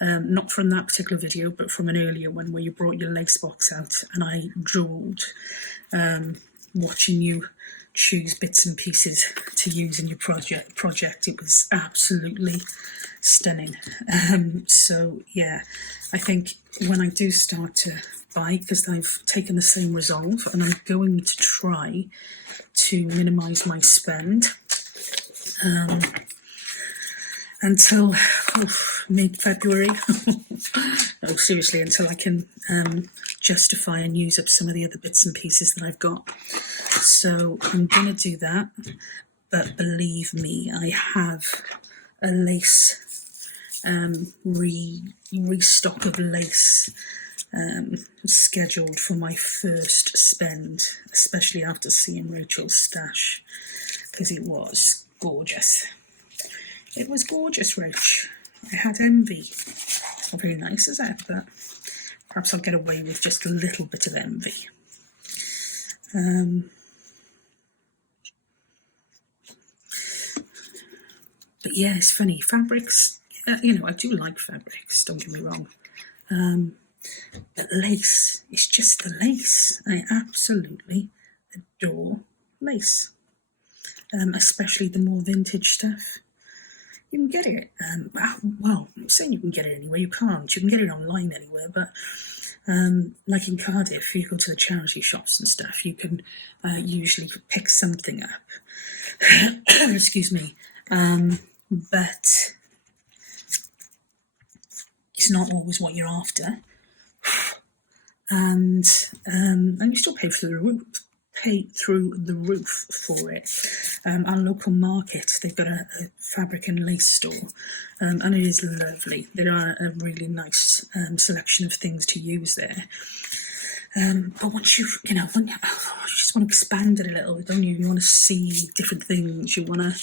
Not from that particular video, but from an earlier one where you brought your lace box out, and I drooled watching you choose bits and pieces to use in your project. It was absolutely stunning. So yeah, I think when I do start to buy, because I've taken the same resolve and I'm going to try to minimise my spend until mid-February. No, seriously, until I can justify and use up some of the other bits and pieces that I've got. So I'm going to do that, but believe me, I have a lace restock of lace scheduled for my first spend, especially after seeing Rachel's stash, because it was gorgeous. It was gorgeous, Rach. I had envy. Not very nice, is it? But perhaps I'll get away with just a little bit of envy. But yeah, it's funny. Fabrics, you know, I do like fabrics, don't get me wrong. But lace, it's just the lace. I absolutely adore lace, especially the more vintage stuff. You can get it, well, I'm saying you can get it anywhere, you can't. You can get it online anywhere, but like in Cardiff, you go to the charity shops and stuff, you can usually pick something up. Excuse me. But it's not always what you're after. And you still pay through the roof for it. Our local market, they've got a fabric and lace store, and it is lovely. There are a really nice selection of things to use there. But once you just want to expand it a little, don't you? You want to see different things. You want to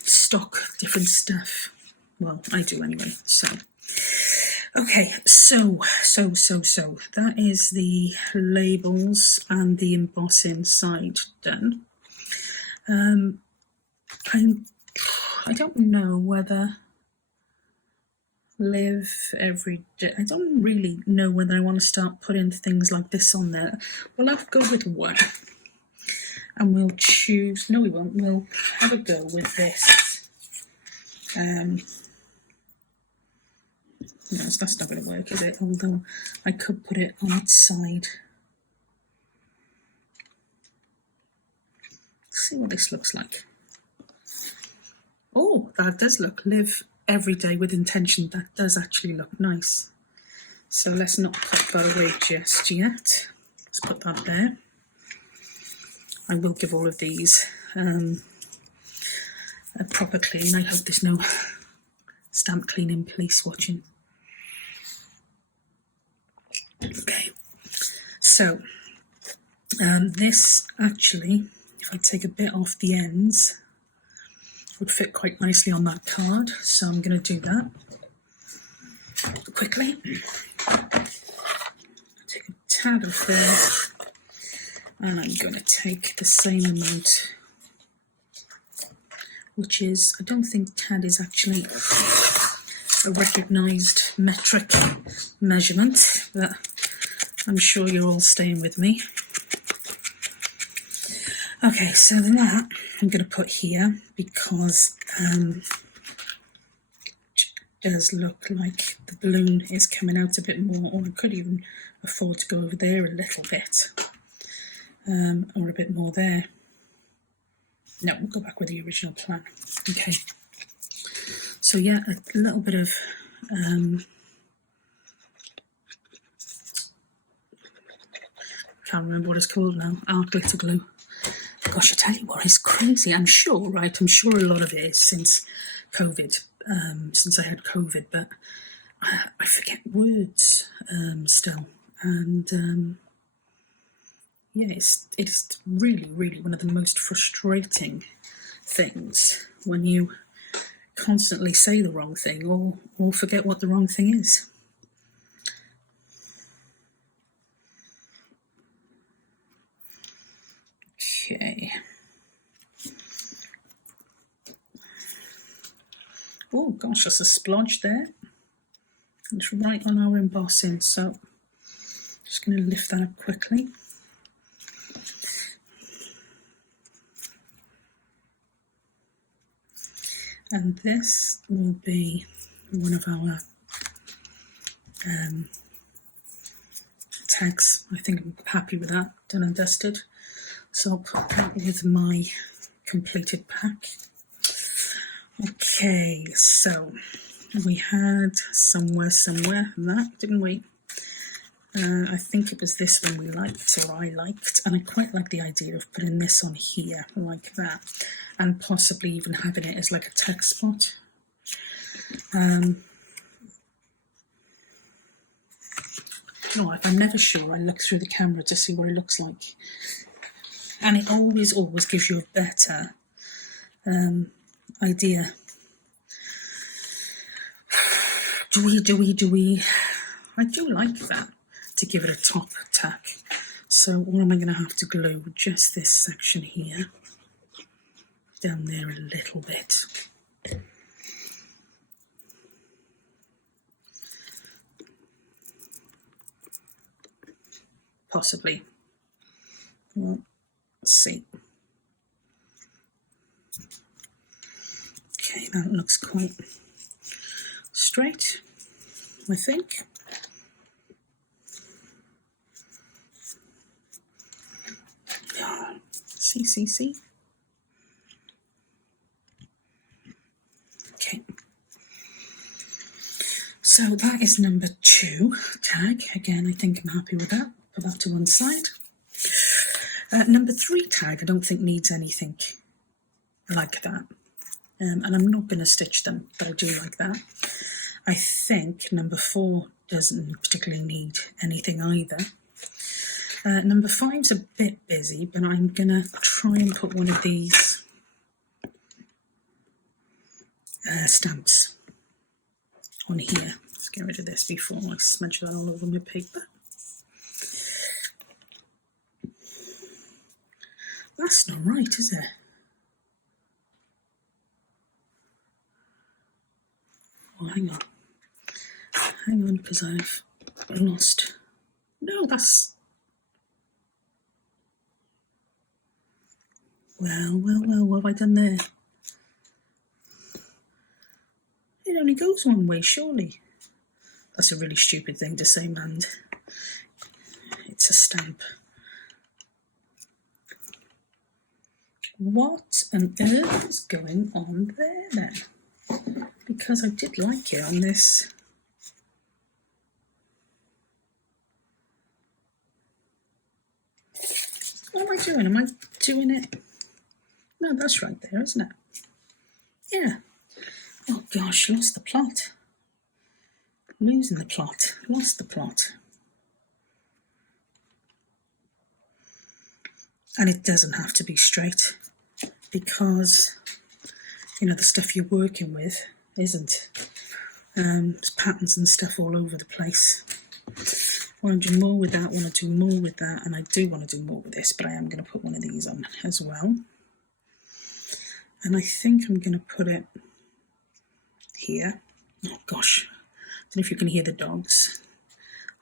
stock different stuff. Well, I do anyway. So. Okay, so that is the labels and the embossing side done. I don't know whether live every day. I don't really know whether I want to start putting things like this on there. We'll have to go with one, and we'll choose. No, we won't. We'll have a go with this. No, that's not going to work, is it? Although I could put it on its side. Let's see what this looks like. Oh, that does look. Live every day with intention. That does actually look nice. So let's not put that away just yet. Let's put that there. I will give all of these a proper clean. I hope there's no stamp cleaning police watching. Okay, so this actually, if I take a bit off the ends, would fit quite nicely on that card. So I'm going to do that quickly. Take a tad of there, and I'm going to take the same amount, which is, I don't think tad is actually a recognised metric measurement, but I'm sure you're all staying with me. Okay, so that I'm going to put here because it does look like the balloon is coming out a bit more, or I could even afford to go over there a little bit, or a bit more there. No, we'll go back with the original plan. Okay, so yeah, a little bit of can't remember what it's called now, art glitter glue. Gosh, I tell you what, it's crazy. I'm sure a lot of it is since COVID, since I had COVID, but I forget words still. And yeah, it's really, really one of the most frustrating things when you constantly say the wrong thing or forget what the wrong thing is. Okay. Oh gosh, there's a splodge there. It's right on our embossing, so just going to lift that up quickly. And this will be one of our tags. I think I'm happy with that, done and dusted. So I'll put that with my completed pack. Okay, so we had somewhere that, didn't we? I think it was this one we liked, or I liked, and I quite like the idea of putting this on here like that, and possibly even having it as like a text spot. You know what, if I'm never sure, I look through the camera to see what it looks like, and it always gives you a better idea. Do we? I do like that, to give it a top tack. So what am I going to have to glue? Just this section here, down there a little bit. Possibly. Well, let's see. Okay, that looks quite straight, I think. See. Okay. So that is number 2 tag. Again, I think I'm happy with that. Put that to one side. Number 3 tag, I don't think needs anything like that. And I'm not going to stitch them, but I do like that. I think number 4 doesn't particularly need anything either. Number 5's a bit busy, but I'm going to try and put one of these stamps on here. Let's get rid of this before I smudge that all over my paper. That's not right, is it? Oh, hang on, because I've lost. No, that's. Well, what have I done there? It only goes one way, surely. That's a really stupid thing to say, Mandy. It's a stamp. What on earth is going on there then? Because I did like it on this. What am I doing? Am I doing it? No, that's right there, isn't it? Yeah. Oh gosh, lost the plot. Losing the plot. Lost the plot. And it doesn't have to be straight, because, you know, the stuff you're working with isn't. There's patterns and stuff all over the place. Want to do more with that, want to do more with that, and I do want to do more with this, but I am going to put one of these on as well. And I think I'm going to put it here. Oh gosh, I don't know if you can hear the dogs.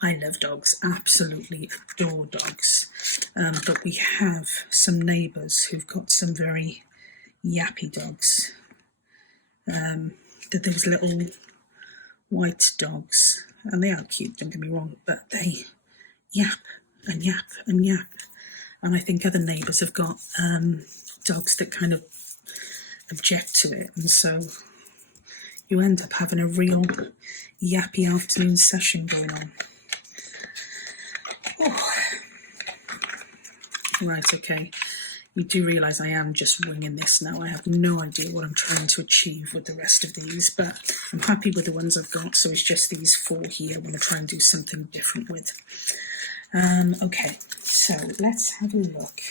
I love dogs, absolutely adore dogs, but we have some neighbours who've got some very yappy dogs. That those little white dogs, and they are cute, don't get me wrong, but they yap and yap and yap. And I think other neighbours have got dogs that kind of object to it, and so you end up having a real yappy afternoon session going on. Oh. Right, okay. You do realise I am just winging this now. I have no idea what I'm trying to achieve with the rest of these, but I'm happy with the ones I've got, so it's just these 4 here I want to try and do something different with. Okay, so let's have a look.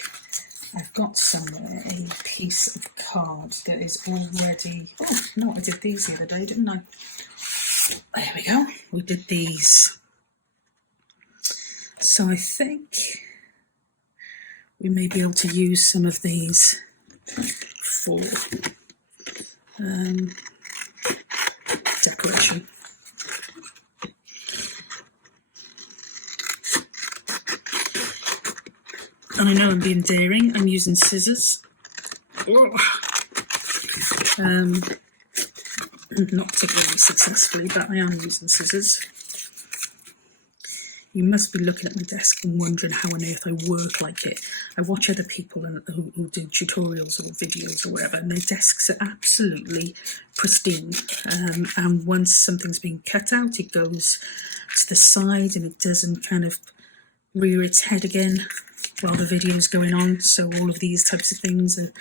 I've got somewhere a piece of card that is already... Oh, no, I did these the other day, didn't I? There we go. We did these. So I think we may be able to use some of these for decoration. And I know I'm being daring, I'm using scissors. Not particularly successfully, but I am using scissors. You must be looking at my desk and wondering how on earth I work like it. I watch other people who do tutorials or videos or whatever, and their desks are absolutely pristine. And once something's been cut out, it goes to the side and it doesn't kind of rear its head again while the video is going on. So all of these types of things are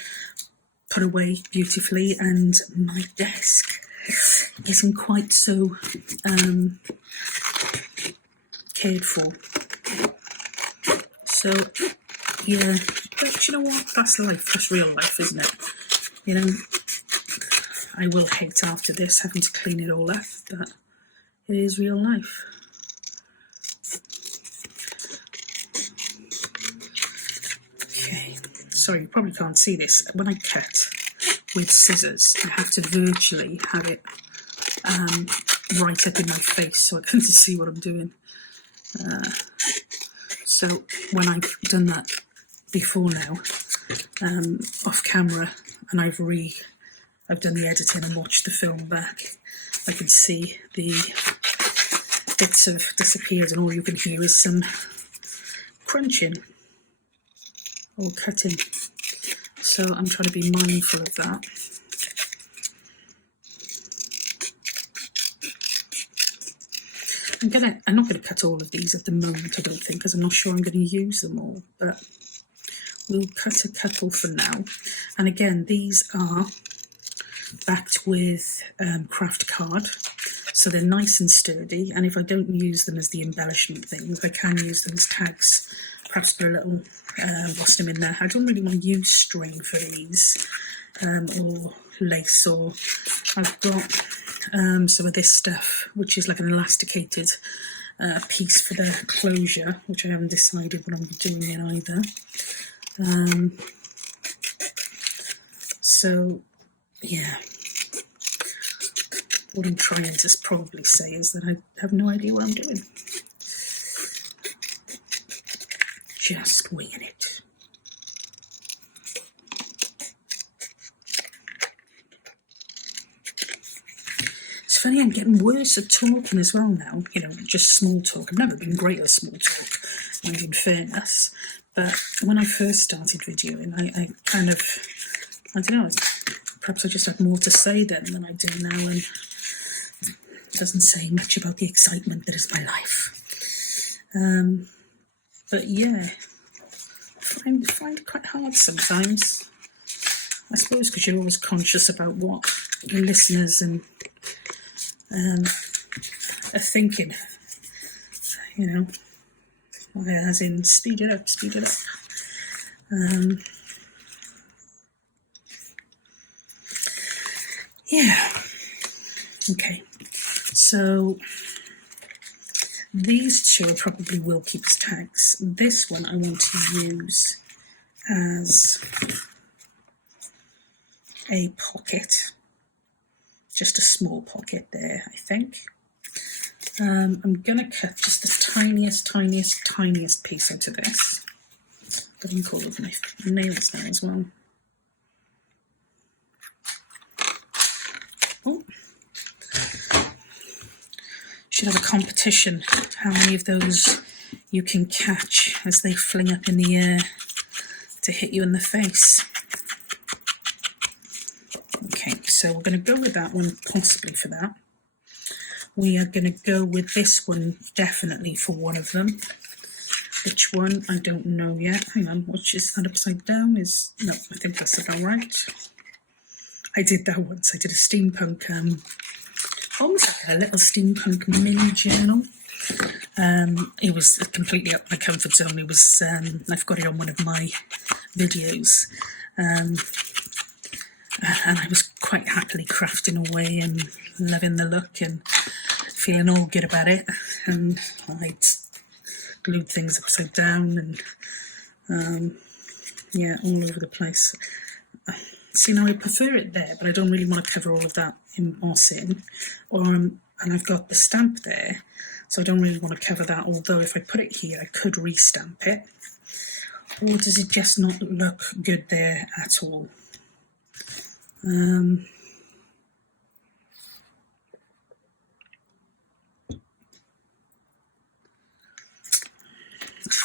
put away beautifully, and my desk isn't quite so cared for. So yeah, but you know what, that's life, that's real life, isn't it? You know, I will hate after this having to clean it all up, but it is real life. Okay, sorry, you probably can't see this. When I cut with scissors, I have to virtually have it right up in my face so I can see what I'm doing. So when I've done that before now, off camera, and I've done the editing and watched the film back, I can see the bits have disappeared and all you can hear is some crunching or cutting. So I'm trying to be mindful of that. I'm not going to cut all of these at the moment, I don't think, because I'm not sure I'm going to use them all, but we'll cut a couple for now. And again, these are backed with craft card, so they're nice and sturdy, and if I don't use them as the embellishment things, I can use them as tags, perhaps put a little blossom in there. I don't really want to use string for these, or lace, or I've got some of this stuff, which is like an elasticated piece for the closure, which I haven't decided what I'm doing yet either. So, yeah. What I'm trying to probably say is that I have no idea what I'm doing. Just winging it. It's funny, I'm getting worse at talking as well now, you know, just small talk. I've never been great at small talk, and in fairness, but when I first started videoing, I kind of, I don't know, perhaps I just had more to say then than I do now, and it doesn't say much about the excitement that is my life. But yeah, I find it quite hard sometimes. I suppose because you're always conscious about what your listeners and are thinking, you know, as in speed it up, speed it up. Yeah, okay, so these two I probably will keep as tags. This one I want to use as a pocket, just a small pocket there, I think. I'm going to cut just the tiniest piece into this. Got ink all over my nails now as well. Oh. Should have a competition how many of those you can catch as they fling up in the air to hit you in the face. Okay, so we're going to go with that one possibly for that. We are going to go with this one definitely for one of them. Which one? I don't know yet. Hang on, which is that upside down? No, I think that's about right. I did that once. I did a steampunk, almost like a little steampunk mini journal. It was completely up my comfort zone. It was, I've got it on one of my videos. And I was quite happily crafting away and loving the look and feeling all good about it. And I'd glued things upside down and yeah, all over the place. See, now I prefer it there, but I don't really want to cover all of that embossing. And I've got the stamp there, so I don't really want to cover that, although if I put it here, I could re-stamp it. Or does it just not look good there at all?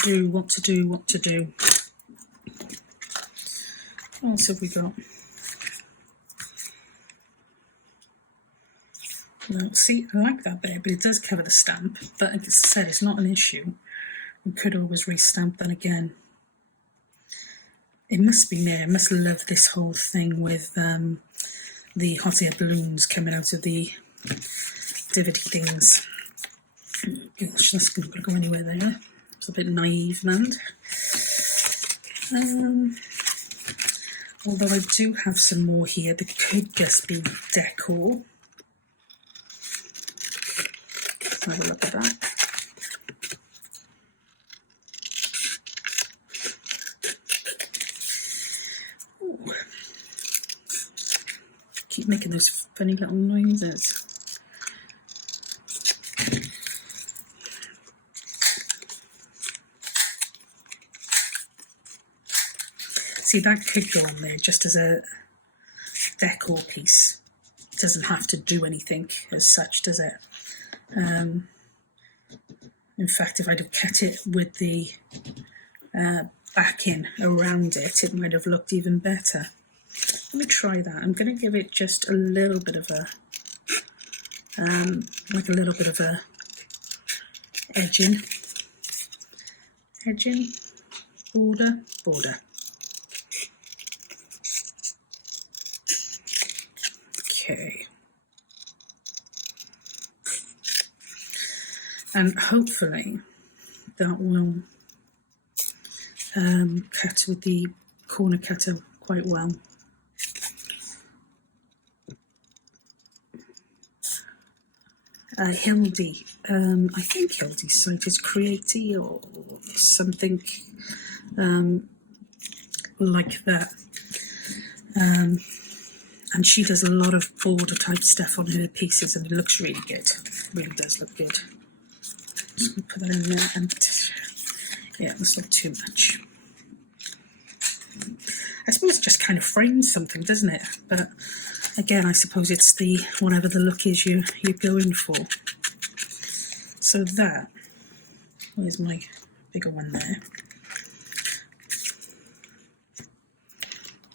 What to do. What else have we got? Well, see, I like that there, but it does cover the stamp. But like I said, it's not an issue. We could always re-stamp that again. It must be there. I must love this whole thing with the hot air balloons coming out of the divotty things. Gosh, that's not going to go anywhere there. It's a bit naive, Mandy. Although I do have some more here that could just be decor. Let's have a look at that. Ooh. Keep making those funny little noises. See, that could go on there just as a decor piece. It doesn't have to do anything as such, does it? In fact, if I'd have cut it with the backing around it, it might have looked even better. Let me try that. I'm going to give it just a little bit of a, like a little bit of a edging, border. Okay. And hopefully that will cut with the corner cutter quite well. Hildy, I think Hildy's site is Createy or something like that. And she does a lot of border type stuff on her pieces and it looks really good. It really does look good. Just going to put that in there and yeah, that's not too much. I suppose it just kind of frames something, doesn't it? But again, I suppose it's the whatever the look is you're going for. So that, where's my bigger one there?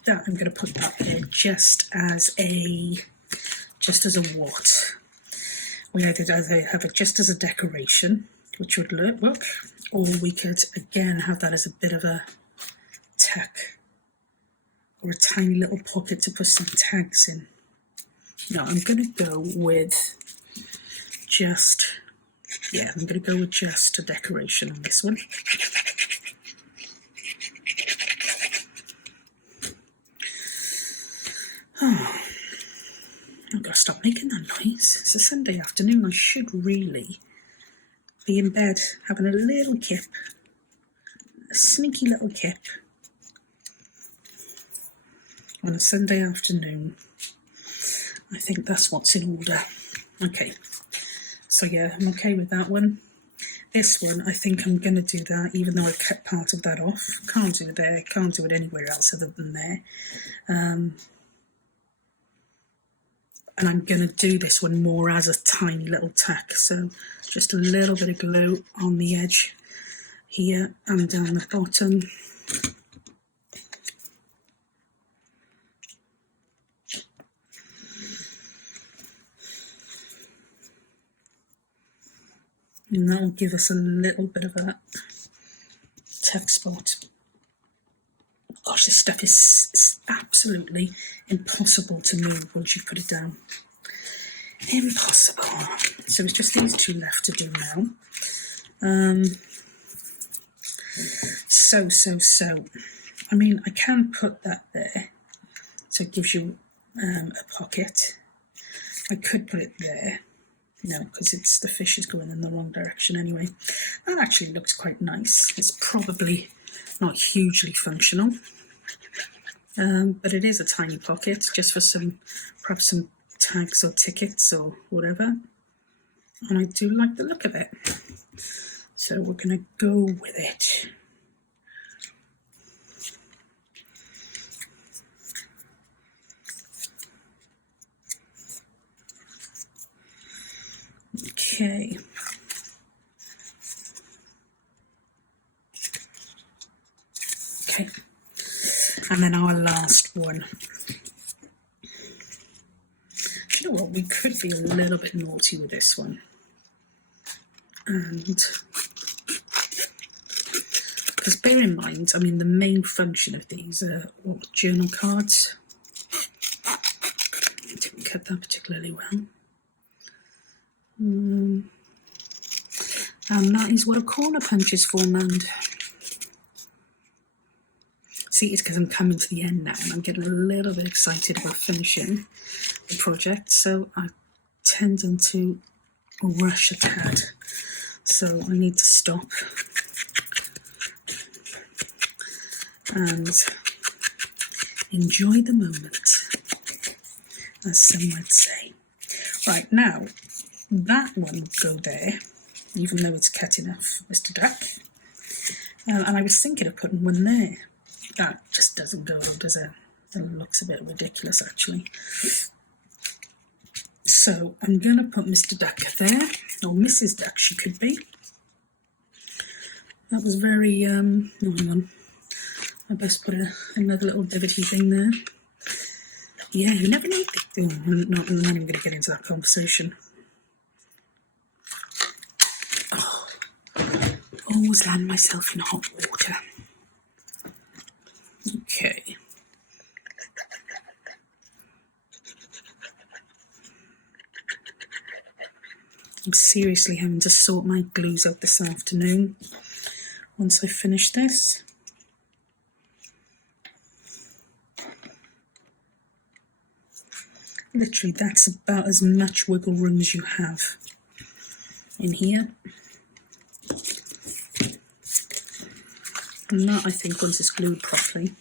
That I'm going to put that there just as a what. We either have it just as a decoration, which would look, or we could again have that as a bit of a tuck or a tiny little pocket to put some tags in. No, I'm going to go with just, yeah, I'm going to go with just a decoration on this one. Oh, I've got to stop making that noise. It's a Sunday afternoon. I should really be in bed having a little kip, a sneaky little kip on a Sunday afternoon. I think that's what's in order. Okay, So yeah, I'm okay with that one. This one, I think I'm going to do that, even though I've kept part of that off. Can't do it there, can't do it anywhere else other than there. And I'm going to do this one more as a tiny little tack. So just a little bit of glue on the edge here and down the bottom. And that will give us a little bit of a tuck spot. Gosh, this stuff is absolutely impossible to move once you put it down. Impossible. So it's just these two left to do now. So. I mean, I can put that there, so it gives you a pocket. I could put it there. No, because it's the fish is going in the wrong direction anyway. That actually looks quite nice. It's probably not hugely functional, but it is a tiny pocket just for perhaps some tags or tickets or whatever. And I do like the look of it. So we're going to go with it. Okay. Okay. And then our last one. Do you know what? We could be a little bit naughty with this one. And because bear in mind, I mean, the main function of these are journal cards. I didn't cut that particularly well. And that is what a corner punch is for, Mandy. See, it's because I'm coming to the end now and I'm getting a little bit excited about finishing the project, so I'm tending to rush a tad. So I need to stop and enjoy the moment, as some might say. Right, now, that one will go there, even though it's cut enough, Mr. Duck. And I was thinking of putting one there. That just doesn't go, does it? It looks a bit ridiculous, actually. So I'm going to put Mr. Duck there, or Mrs. Duck she could be. That was very, no, hang on. I best put another little divotty thing there. Yeah, you never know. Oh, I'm not even going to get into that conversation. Oh, always land myself in hot water. Okay. I'm seriously having to sort my glues out this afternoon once I finish this. Literally, that's about as much wiggle room as you have in here. And that, I think, once it's glued properly,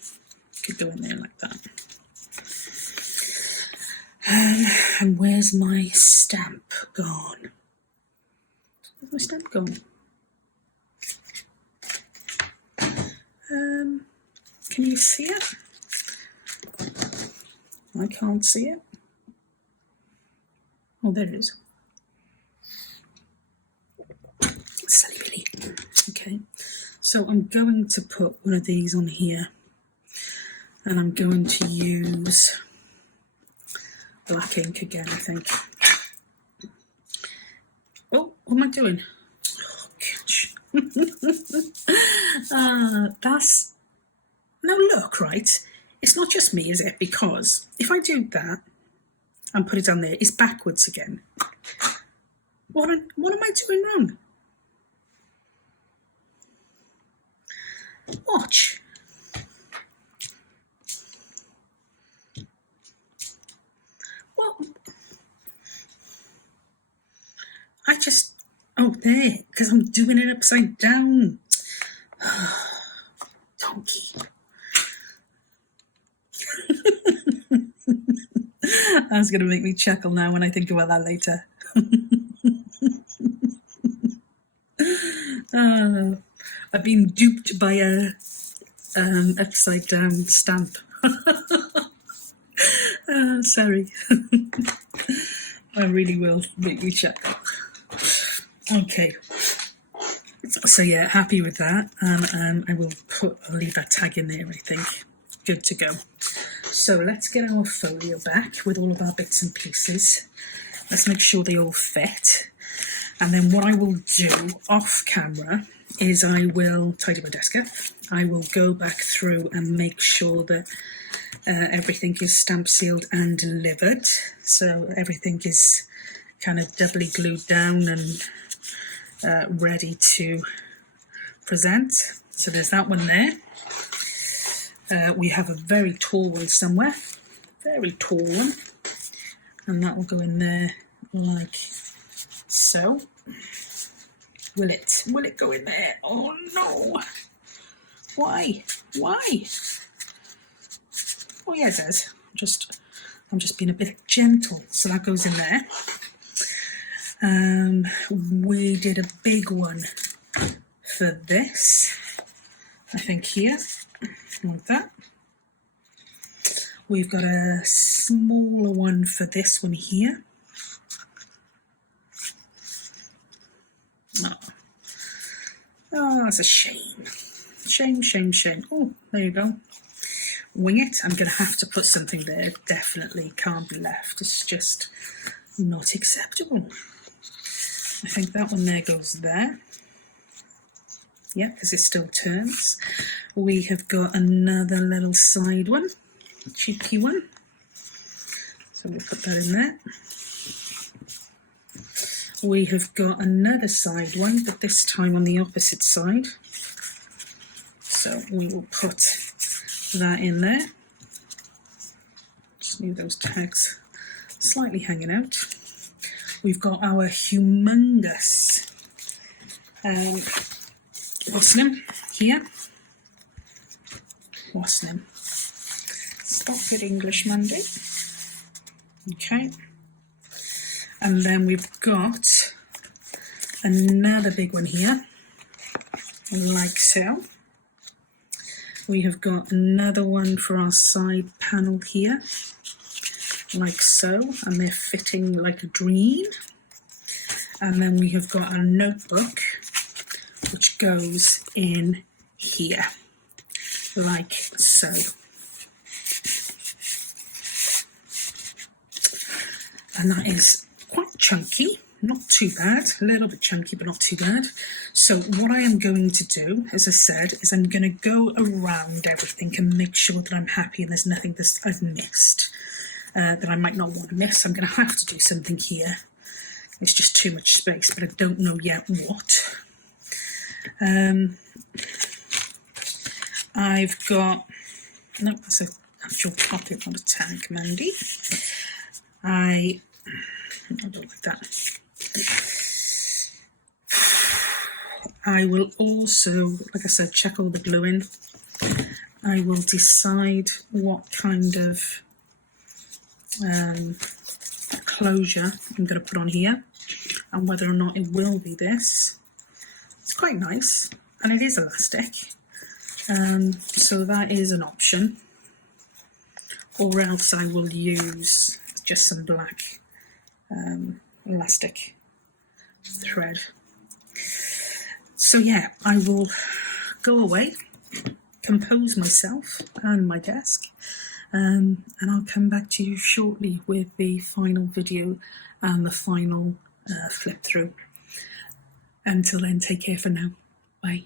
could go in there like that. And where's my stamp gone? Where's my stamp gone? Can you see it? I can't see it. Oh, there it is. Silly Billy. Okay, so I'm going to put one of these on here, and I'm going to use black ink again, I think. Oh, what am I doing? Oh, gosh. That's... Now look, right? It's not just me, is it? Because if I do that and put it down there, it's backwards again. What am I doing wrong? Watch. What? I just... Oh, there. Because I'm doing it upside down. Donkey. That's going to make me chuckle now when I think about that later. I've been duped by a upside down stamp. Sorry. I really will make you check that. Okay. So yeah, happy with that. And I'll leave that tag in there, I think. Good to go. So let's get our folio back with all of our bits and pieces. Let's make sure they all fit. And then what I will do off camera is I will tidy my desk up. I will go back through and make sure that everything is stamp sealed and delivered. So everything is kind of doubly glued down and ready to present. So there's that one there. We have a very tall one somewhere, very tall one, and that will go in there like so. Will it go in there? Oh no! Why? Oh yeah, it does. I'm just being a bit gentle. So that goes in there. We did a big one for this, I think here, like that. We've got a smaller one for this one here. Oh, that's a shame. Shame. Oh, there you go. Wing it. I'm going to have to put something there. Definitely can't be left. It's just not acceptable. I think that one there goes there. Yeah, because it still turns. We have got another little side one. Cheeky one. So we'll put that in there. We have got another side one, but this time on the opposite side. So we will put that in there. Just leave those tags slightly hanging out. We've got our humongous Wasnam here. Wasnam. Stop it, English, Mandy. Okay. And then we've got another big one here, like so. We have got another one for our side panel here, like so, and they're fitting like a dream. And then we have got our notebook, which goes in here, like so. And that is quite chunky, not too bad, a little bit chunky, but not too bad. So what I am going to do, as I said, is I'm going to go around everything and make sure that I'm happy and there's nothing that I've missed, that I might not want to miss. I'm going to have to do something here. It's just too much space, but I don't know yet what. I've got, no, that's an actual pocket, not a tag, Mandy. I don't like that. I will also, like I said, check all the glue in. I will decide what kind of closure I'm going to put on here and whether or not it will be this. It's quite nice and it is elastic, so that is an option, or else I will use just some black elastic thread. So yeah, I will go away, compose myself and my desk, and I'll come back to you shortly with the final video and the final flip through. Until then, take care for now. Bye.